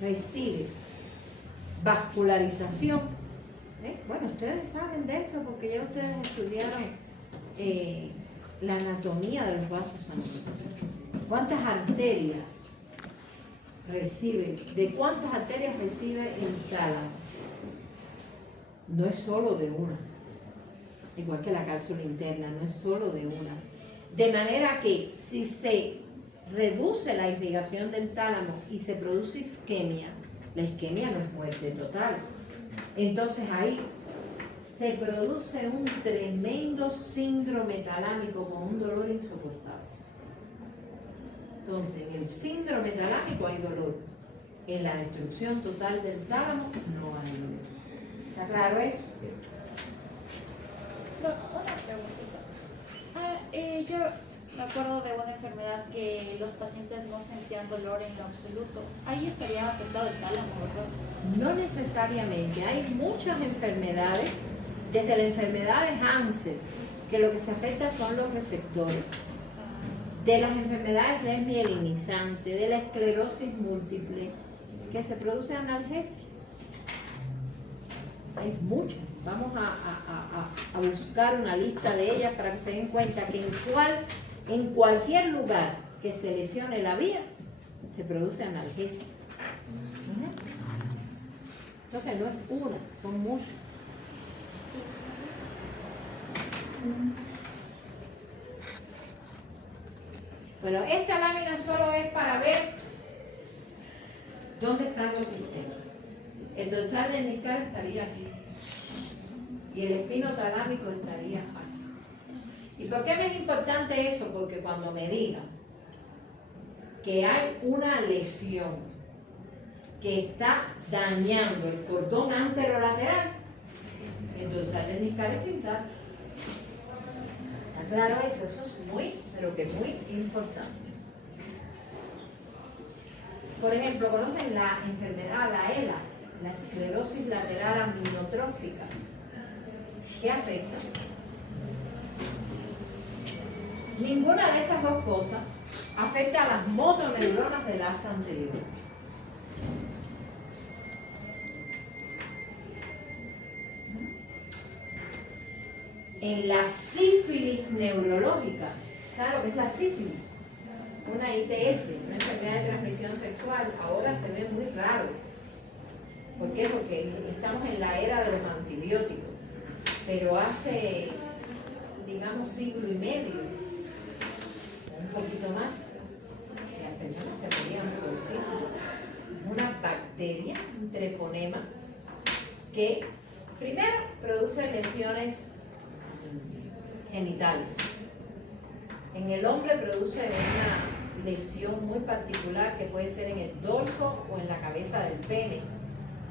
recibe vascularización. Bueno, ustedes saben de eso porque ya ustedes estudiaron la anatomía de los vasos sanguíneos. ¿Cuántas arterias recibe? ¿De cuántas arterias recibe el tálamo? No es solo de una. Igual que la cápsula interna, no es solo de una. De manera que si se reduce la irrigación del tálamo y se produce isquemia, la isquemia no es muerte total. Entonces ahí se produce un tremendo síndrome talámico con un dolor insoportable. Entonces, en el síndrome talámico hay dolor. En la destrucción total del tálamo no hay dolor. ¿Está claro eso? Una preguntita. Yo me acuerdo de una enfermedad que los pacientes no sentían dolor en lo absoluto. Ahí estaría afectado el tálamo, ¿verdad? No necesariamente. Hay muchas enfermedades, desde la enfermedad de Hansen, que lo que se afecta son los receptores. De las enfermedades desmielinizantes, de la esclerosis múltiple, que se produce analgesia. Hay muchas. Vamos a buscar una lista de ellas para que se den cuenta que en cualquier lugar que se lesione la vía, se produce analgesia. Entonces no es una, son muchas. Bueno, esta lámina solo es para ver dónde están los sistemas. El dorsal del discal estaría aquí y el espino talámico estaría aquí. ¿Y por qué me es importante eso? Porque cuando me digan que hay una lesión que está dañando el cordón anterolateral, el dorsal del discal está intacto. ¿Está claro eso? Eso es muy, pero que muy importante. Por ejemplo, ¿conocen la enfermedad, la ELA? La esclerosis lateral amiotrófica. ¿Qué afecta? Ninguna de estas dos cosas afecta a las motoneuronas del asta anterior. En la sífilis neurológica, ¿saben lo que es la sífilis? Una ITS, una enfermedad de transmisión sexual, ahora se ve muy raro. ¿Por qué? Porque estamos en la era de los antibióticos, pero hace, digamos, siglo y medio, un poquito más, las personas se morían por sífilis. Una bacteria, un treponema, que primero produce lesiones genitales. En el hombre produce una lesión muy particular que puede ser en el dorso o en la cabeza del pene,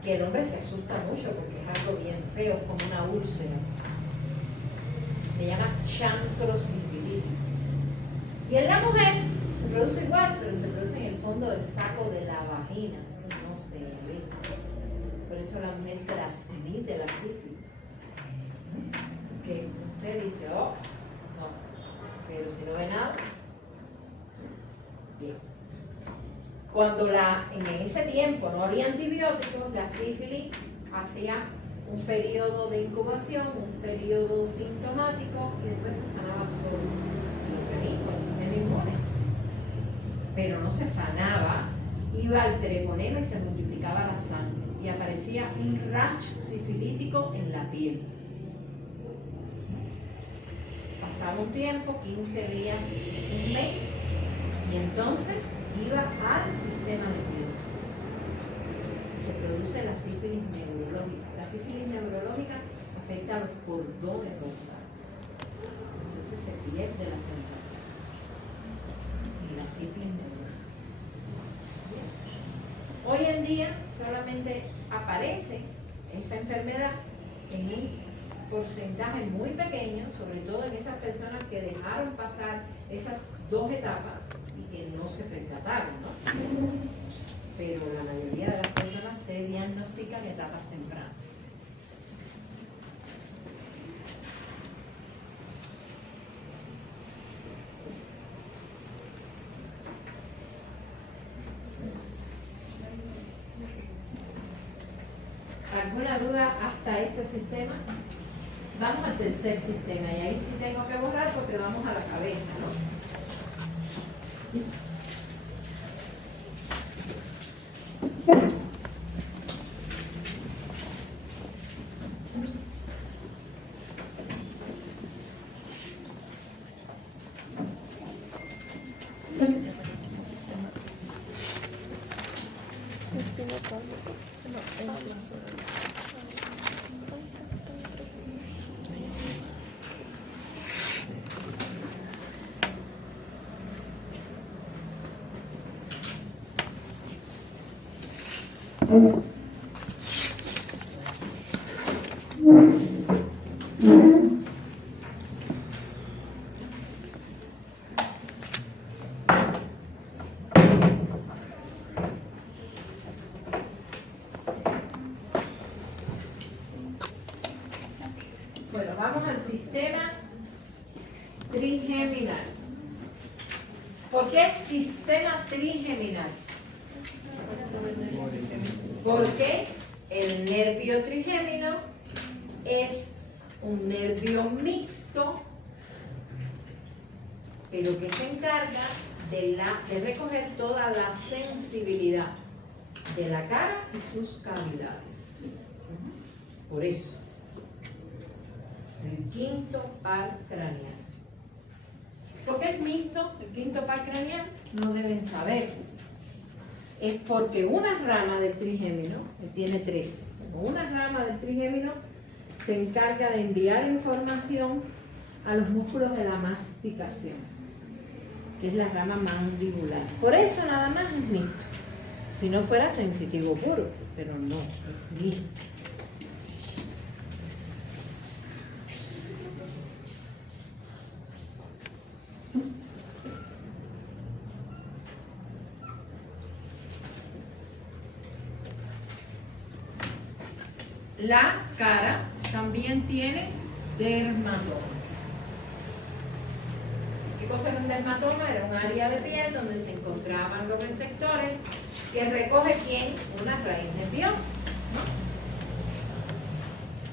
que el hombre se asusta mucho porque es algo bien feo, como una úlcera. Se llama chancrosifilitis. Y en la mujer se produce igual, pero se produce en el fondo del saco de la vagina, no se ve. Por eso la metracinitis de la sífilis. Que usted dice, oh, no, pero si no ve nada, bien. Cuando en ese tiempo no había antibióticos, la sífilis hacía un periodo de incubación, un periodo sintomático y después se sanaba solo el organismo, el sistema inmune. Pero no se sanaba, iba al treponema y se multiplicaba la sangre y aparecía un rash sifilítico en la piel. Pasaba un tiempo, 15 días, un mes, y entonces iba al sistema nervioso. se produce la sífilis neurológica. La sífilis neurológica afecta a los cordones dorsales. Entonces se pierde la sensación. Y la sífilis neurológica. Bien. Hoy en día solamente aparece esa enfermedad en un porcentaje muy pequeño, sobre todo en esas personas que dejaron pasar esas dos etapas y que no se percataron, ¿no? Pero la mayoría de las personas se diagnostican en etapas tempranas. ¿Alguna duda hasta este sistema? Vamos al tercer sistema y ahí sí tengo que borrar porque vamos a la cabeza, ¿no? Bueno, vamos al sistema trigeminal. ¿Por qué sistema trigeminal? Porque el nervio trigémino es un nervio mixto, pero que se encarga de recoger toda la sensibilidad de la cara y sus cavidades. Por eso, el quinto par craneal. ¿Por qué es mixto el quinto par craneal? No deben saber. Es porque una rama del trigémino, que tiene tres, una rama del trigémino se encarga de enviar información a los músculos de la masticación, que es la rama mandibular. Por eso nada más es mixto. Si no fuera sensitivo puro, pero no, es mixto. La cara también tiene dermatomas. ¿Qué cosa era un dermatoma? Era un área de piel donde se encontraban los receptores que recoge ¿quién? Una raíz nerviosa, ¿no?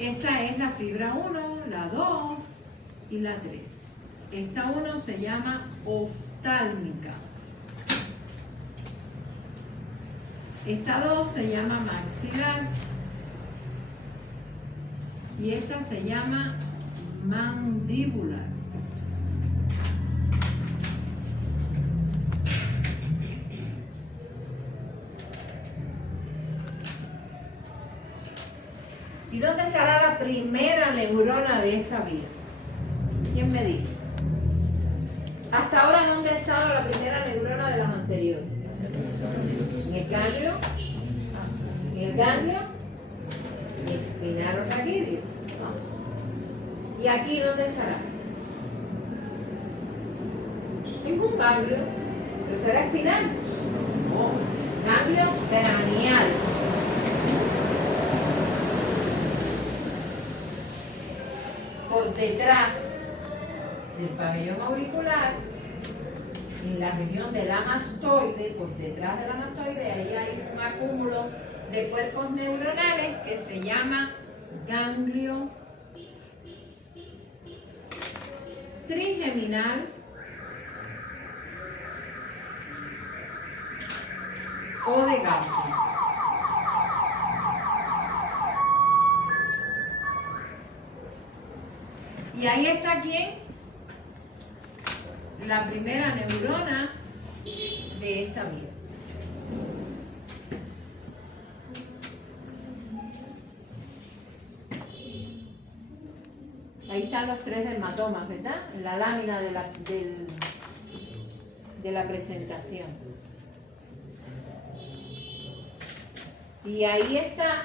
Esta es la fibra 1, la 2 y la 3. Esta 1 se llama oftálmica. Esta 2 se llama maxilar. Y esta se llama mandíbula. ¿Y dónde estará la primera neurona de esa vía? ¿Quién me dice? Hasta ahora, ¿dónde ha estado la primera neurona de las anteriores? En el ganglio. En el ganglio espinal-raquídeo. ¿Y aquí dónde estará? En un ganglio, pero será espinal. No, ganglio craneal. Por detrás del pabellón auricular, en la región de la mastoide, por detrás de la mastoide, ahí hay un acúmulo de cuerpos neuronales que se llama ganglio trigeminal o de Gassi. Y ahí está ¿quién? La primera neurona de esta vía. están los 3 dermatomas, ¿verdad? En la lámina de la presentación. Y ahí está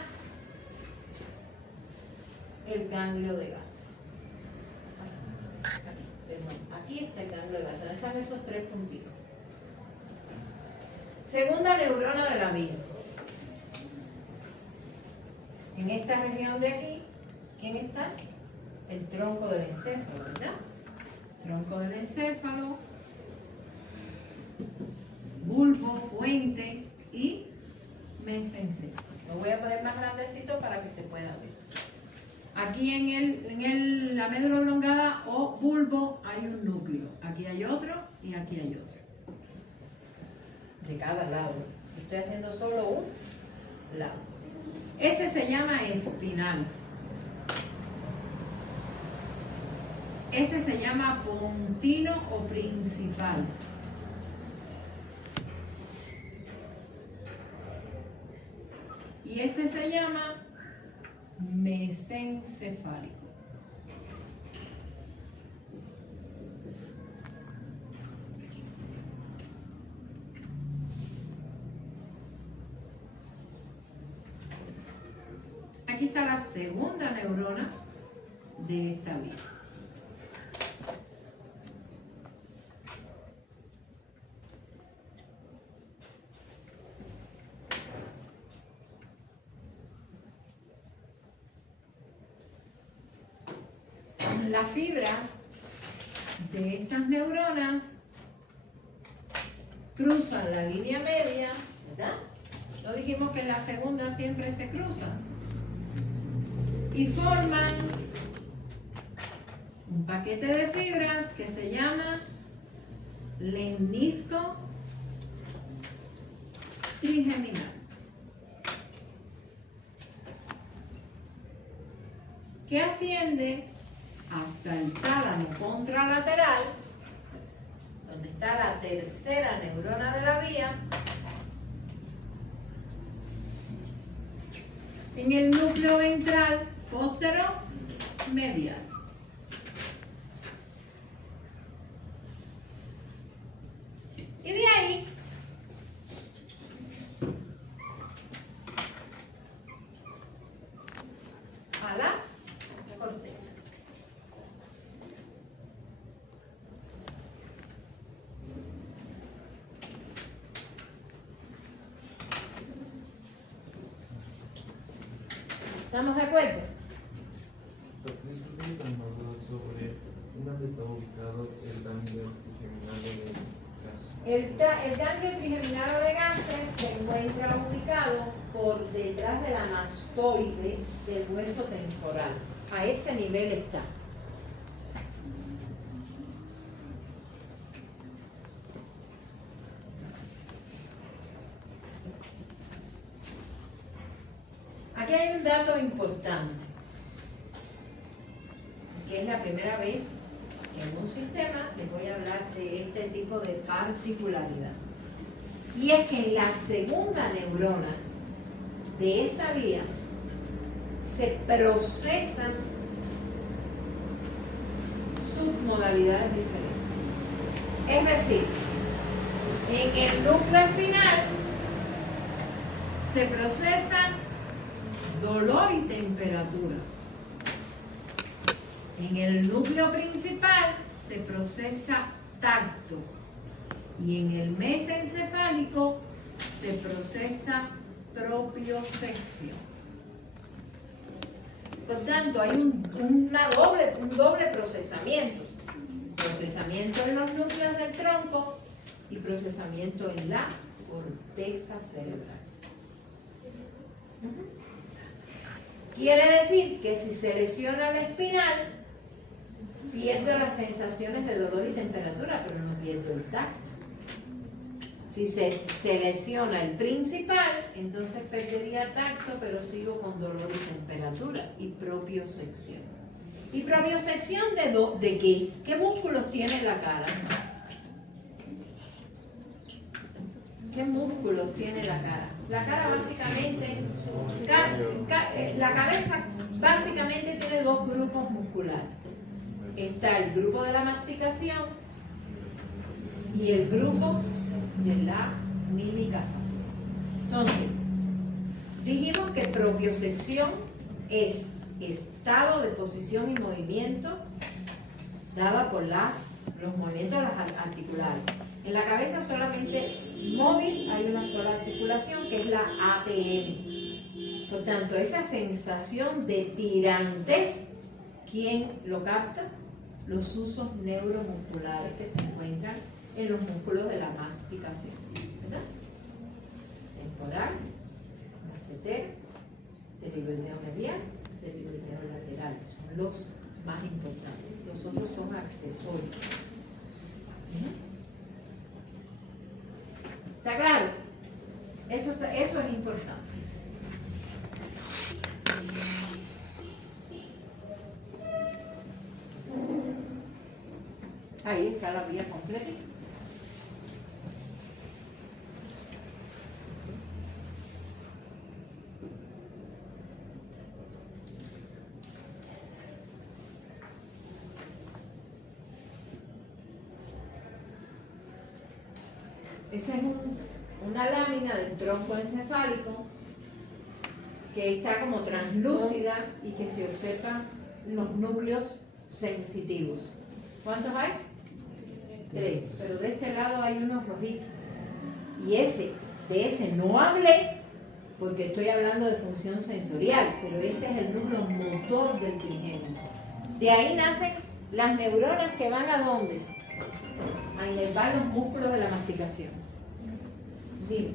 el ganglio de Gase. Aquí está el ganglio de Gase. ¿Dónde están esos 3 puntitos? Segunda neurona de la vía. En esta región de aquí, ¿quién está? El tronco del encéfalo, ¿verdad? Tronco del encéfalo, bulbo, fuente y mesencéfalo. Lo voy a poner más grandecito para que se pueda ver. Aquí en la médula oblongada o bulbo hay un núcleo. Aquí hay otro y aquí hay otro. De cada lado. Estoy haciendo solo un lado. Este se llama espinal. Este se llama pontino o principal. Y este se llama mesencefálico. Aquí está la segunda neurona de esta vía. Las fibras de estas neuronas cruzan la línea media, ¿verdad? ¿No dijimos que en la segunda siempre se cruzan? Y forman un paquete de fibras que se llama lemnisco trigeminal, que asciende hasta el tálamo contralateral, donde está la tercera neurona de la vía, en el núcleo ventral postero-medial. Y de ahí a la corteza. ¿Estamos de acuerdo? Disculpe, nos sobre dónde está ubicado el ganglio trigeminal de Gase. El ganglio trigeminal de Gase se encuentra ubicado por detrás de la mastoide del hueso temporal. A ese nivel está. Aquí hay un dato importante, que es la primera vez que en un sistema les voy a hablar de este tipo de particularidad. Y es que en la segunda neurona de esta vía se procesan submodalidades diferentes. Es decir, en el núcleo espinal se procesa dolor y temperatura. En el núcleo principal se procesa tacto y en el mesencefálico se procesa propiocepción. Por tanto, hay un doble procesamiento. Procesamiento en los núcleos del tronco y procesamiento en la corteza cerebral. Quiere decir que si se lesiona la espinal, pierdo las sensaciones de dolor y temperatura, pero no pierdo el tacto. Si se lesiona el principal, entonces perdería tacto, pero sigo con dolor y temperatura y propiocepción. ¿Y propiocepción de qué? ¿Qué músculos tiene la cara? ¿Qué músculos tiene la cara? La cara básicamente, la cabeza básicamente tiene dos grupos musculares. está el grupo de la masticación y el grupo de la mímica facial. Entonces, dijimos que propiocepción es estado de posición y movimiento dada por los movimientos articulares. En la cabeza solamente móvil hay una sola articulación que es la ATM. Por tanto, esa sensación de tirantes, ¿quién lo capta? Los usos neuromusculares que se encuentran en los músculos de la masticación, ¿verdad? Temporal, macetero, delibuteo medial, delibuteo lateral, son los más importantes. Los otros son accesorios. ¿Está claro? Eso es importante. Ahí está la vía completa. Esa es una lámina del tronco encefálico que está como translúcida y que se observan los núcleos sensitivos. ¿Cuántos hay? 3, pero de este lado hay unos rojitos. Y de ese no hablé porque estoy hablando de función sensorial, pero ese es el núcleo motor del trigémino. De ahí nacen las neuronas que van ¿a dónde? A inervar los músculos de la masticación. Dime.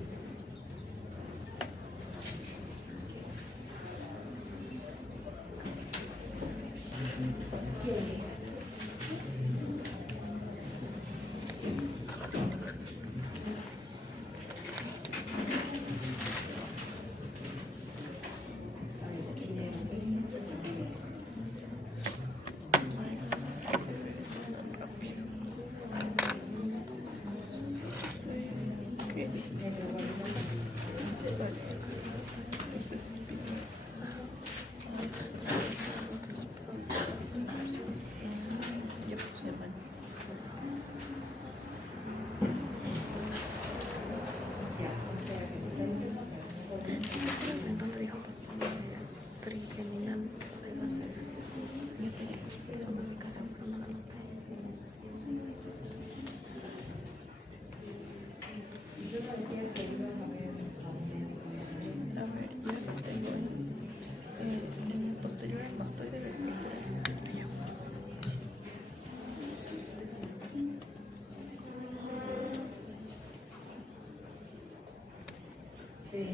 Sí.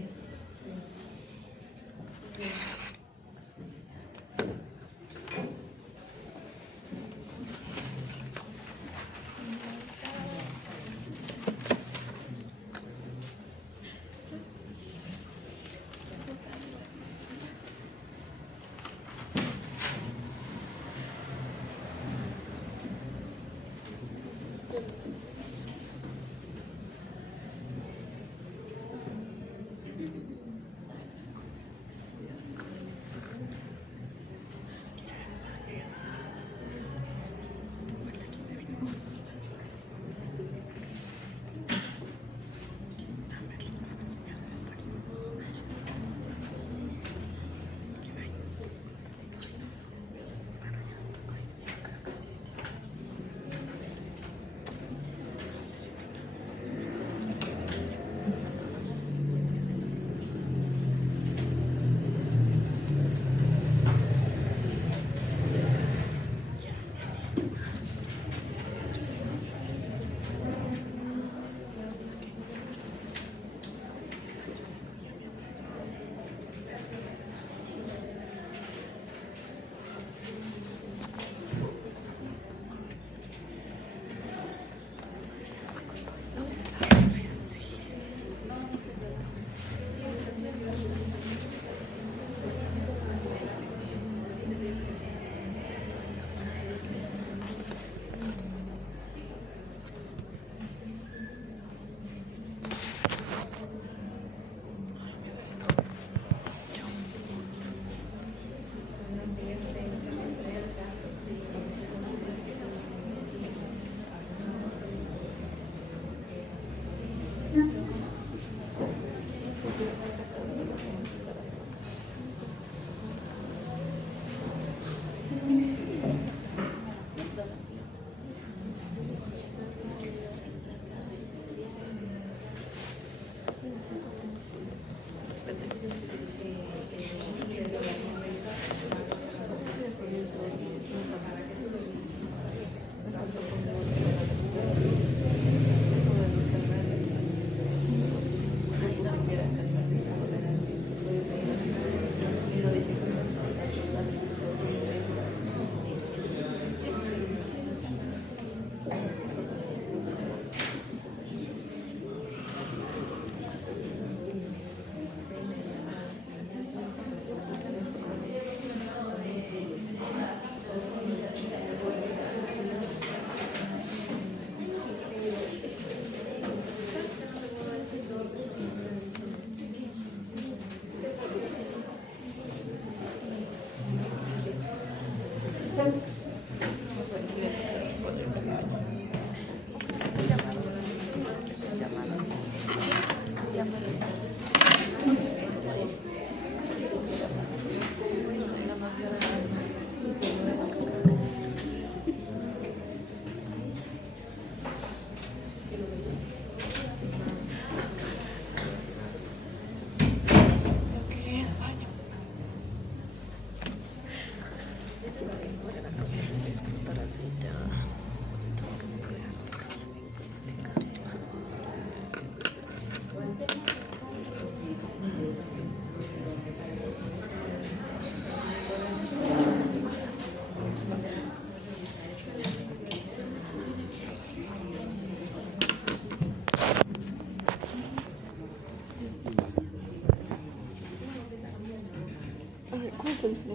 ¿Cuál es la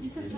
diferencia?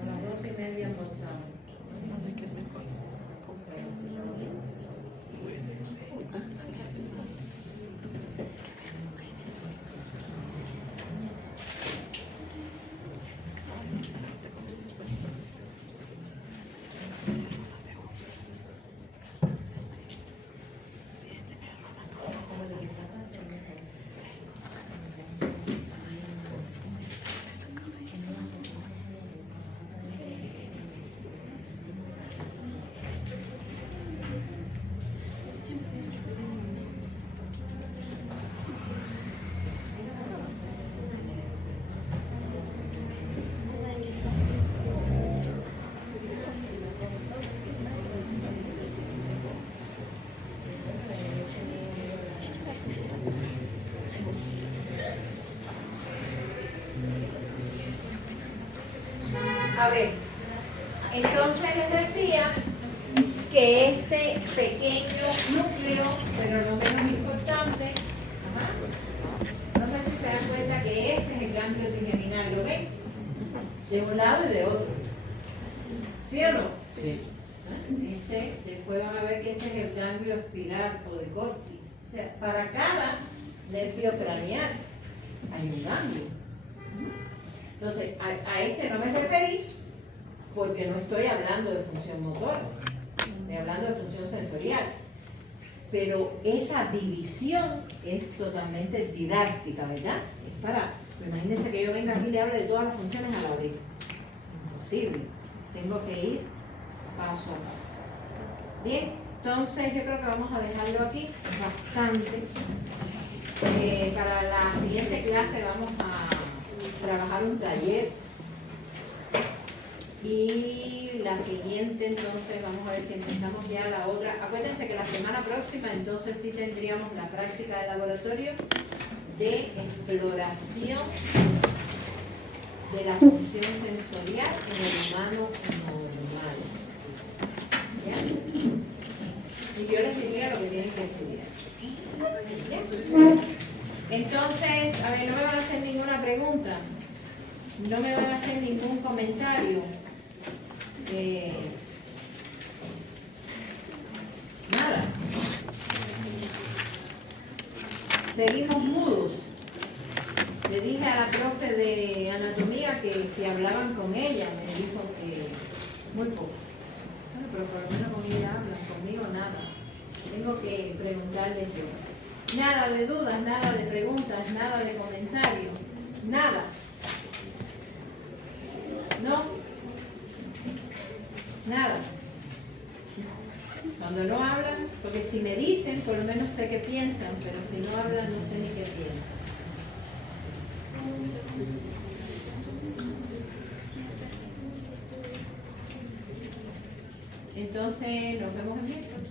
A las 12:30 almorzamos. A ver, entonces les decía que este pequeño núcleo, pero no menos importante, no sé si se dan cuenta que este es el ganglio trigeminal, ¿lo ven? De un lado y de otro. ¿Sí o no? Sí. Después van a ver que este es el ganglio espiral o de Corti. O sea, para cada nervio craneal hay un ganglio. Entonces, a este no me referí porque no estoy hablando de función motora, estoy hablando de función sensorial. pero esa división es totalmente didáctica, ¿verdad? Es para, imagínense que yo venga aquí y le hable de todas las funciones a la vez. Imposible. Tengo que ir paso a paso. Bien, entonces yo creo que vamos a dejarlo aquí, es bastante. Para la siguiente clase vamos a trabajar un taller. Y la siguiente, entonces, vamos a ver si empezamos ya la otra. Acuérdense que la semana próxima, entonces, sí tendríamos la práctica de laboratorio de exploración de la función sensorial en el humano normal. ¿Ya? Y yo les diría lo que tienen que estudiar. ¿Ya? Entonces, a ver, no me van a hacer ninguna pregunta. No me van a hacer ningún comentario. Nada. Seguimos mudos. Le dije a la profe de anatomía que si hablaban con ella, me dijo que muy poco. Bueno, pero por lo menos con ella hablan, conmigo nada. Tengo que preguntarles yo. Nada de dudas, nada de preguntas, nada de comentarios, nada. ¿No? Nada. Cuando no hablan, porque si me dicen, por lo menos sé qué piensan, pero si no hablan, no sé ni qué piensan. Entonces, nos vemos en miércoles.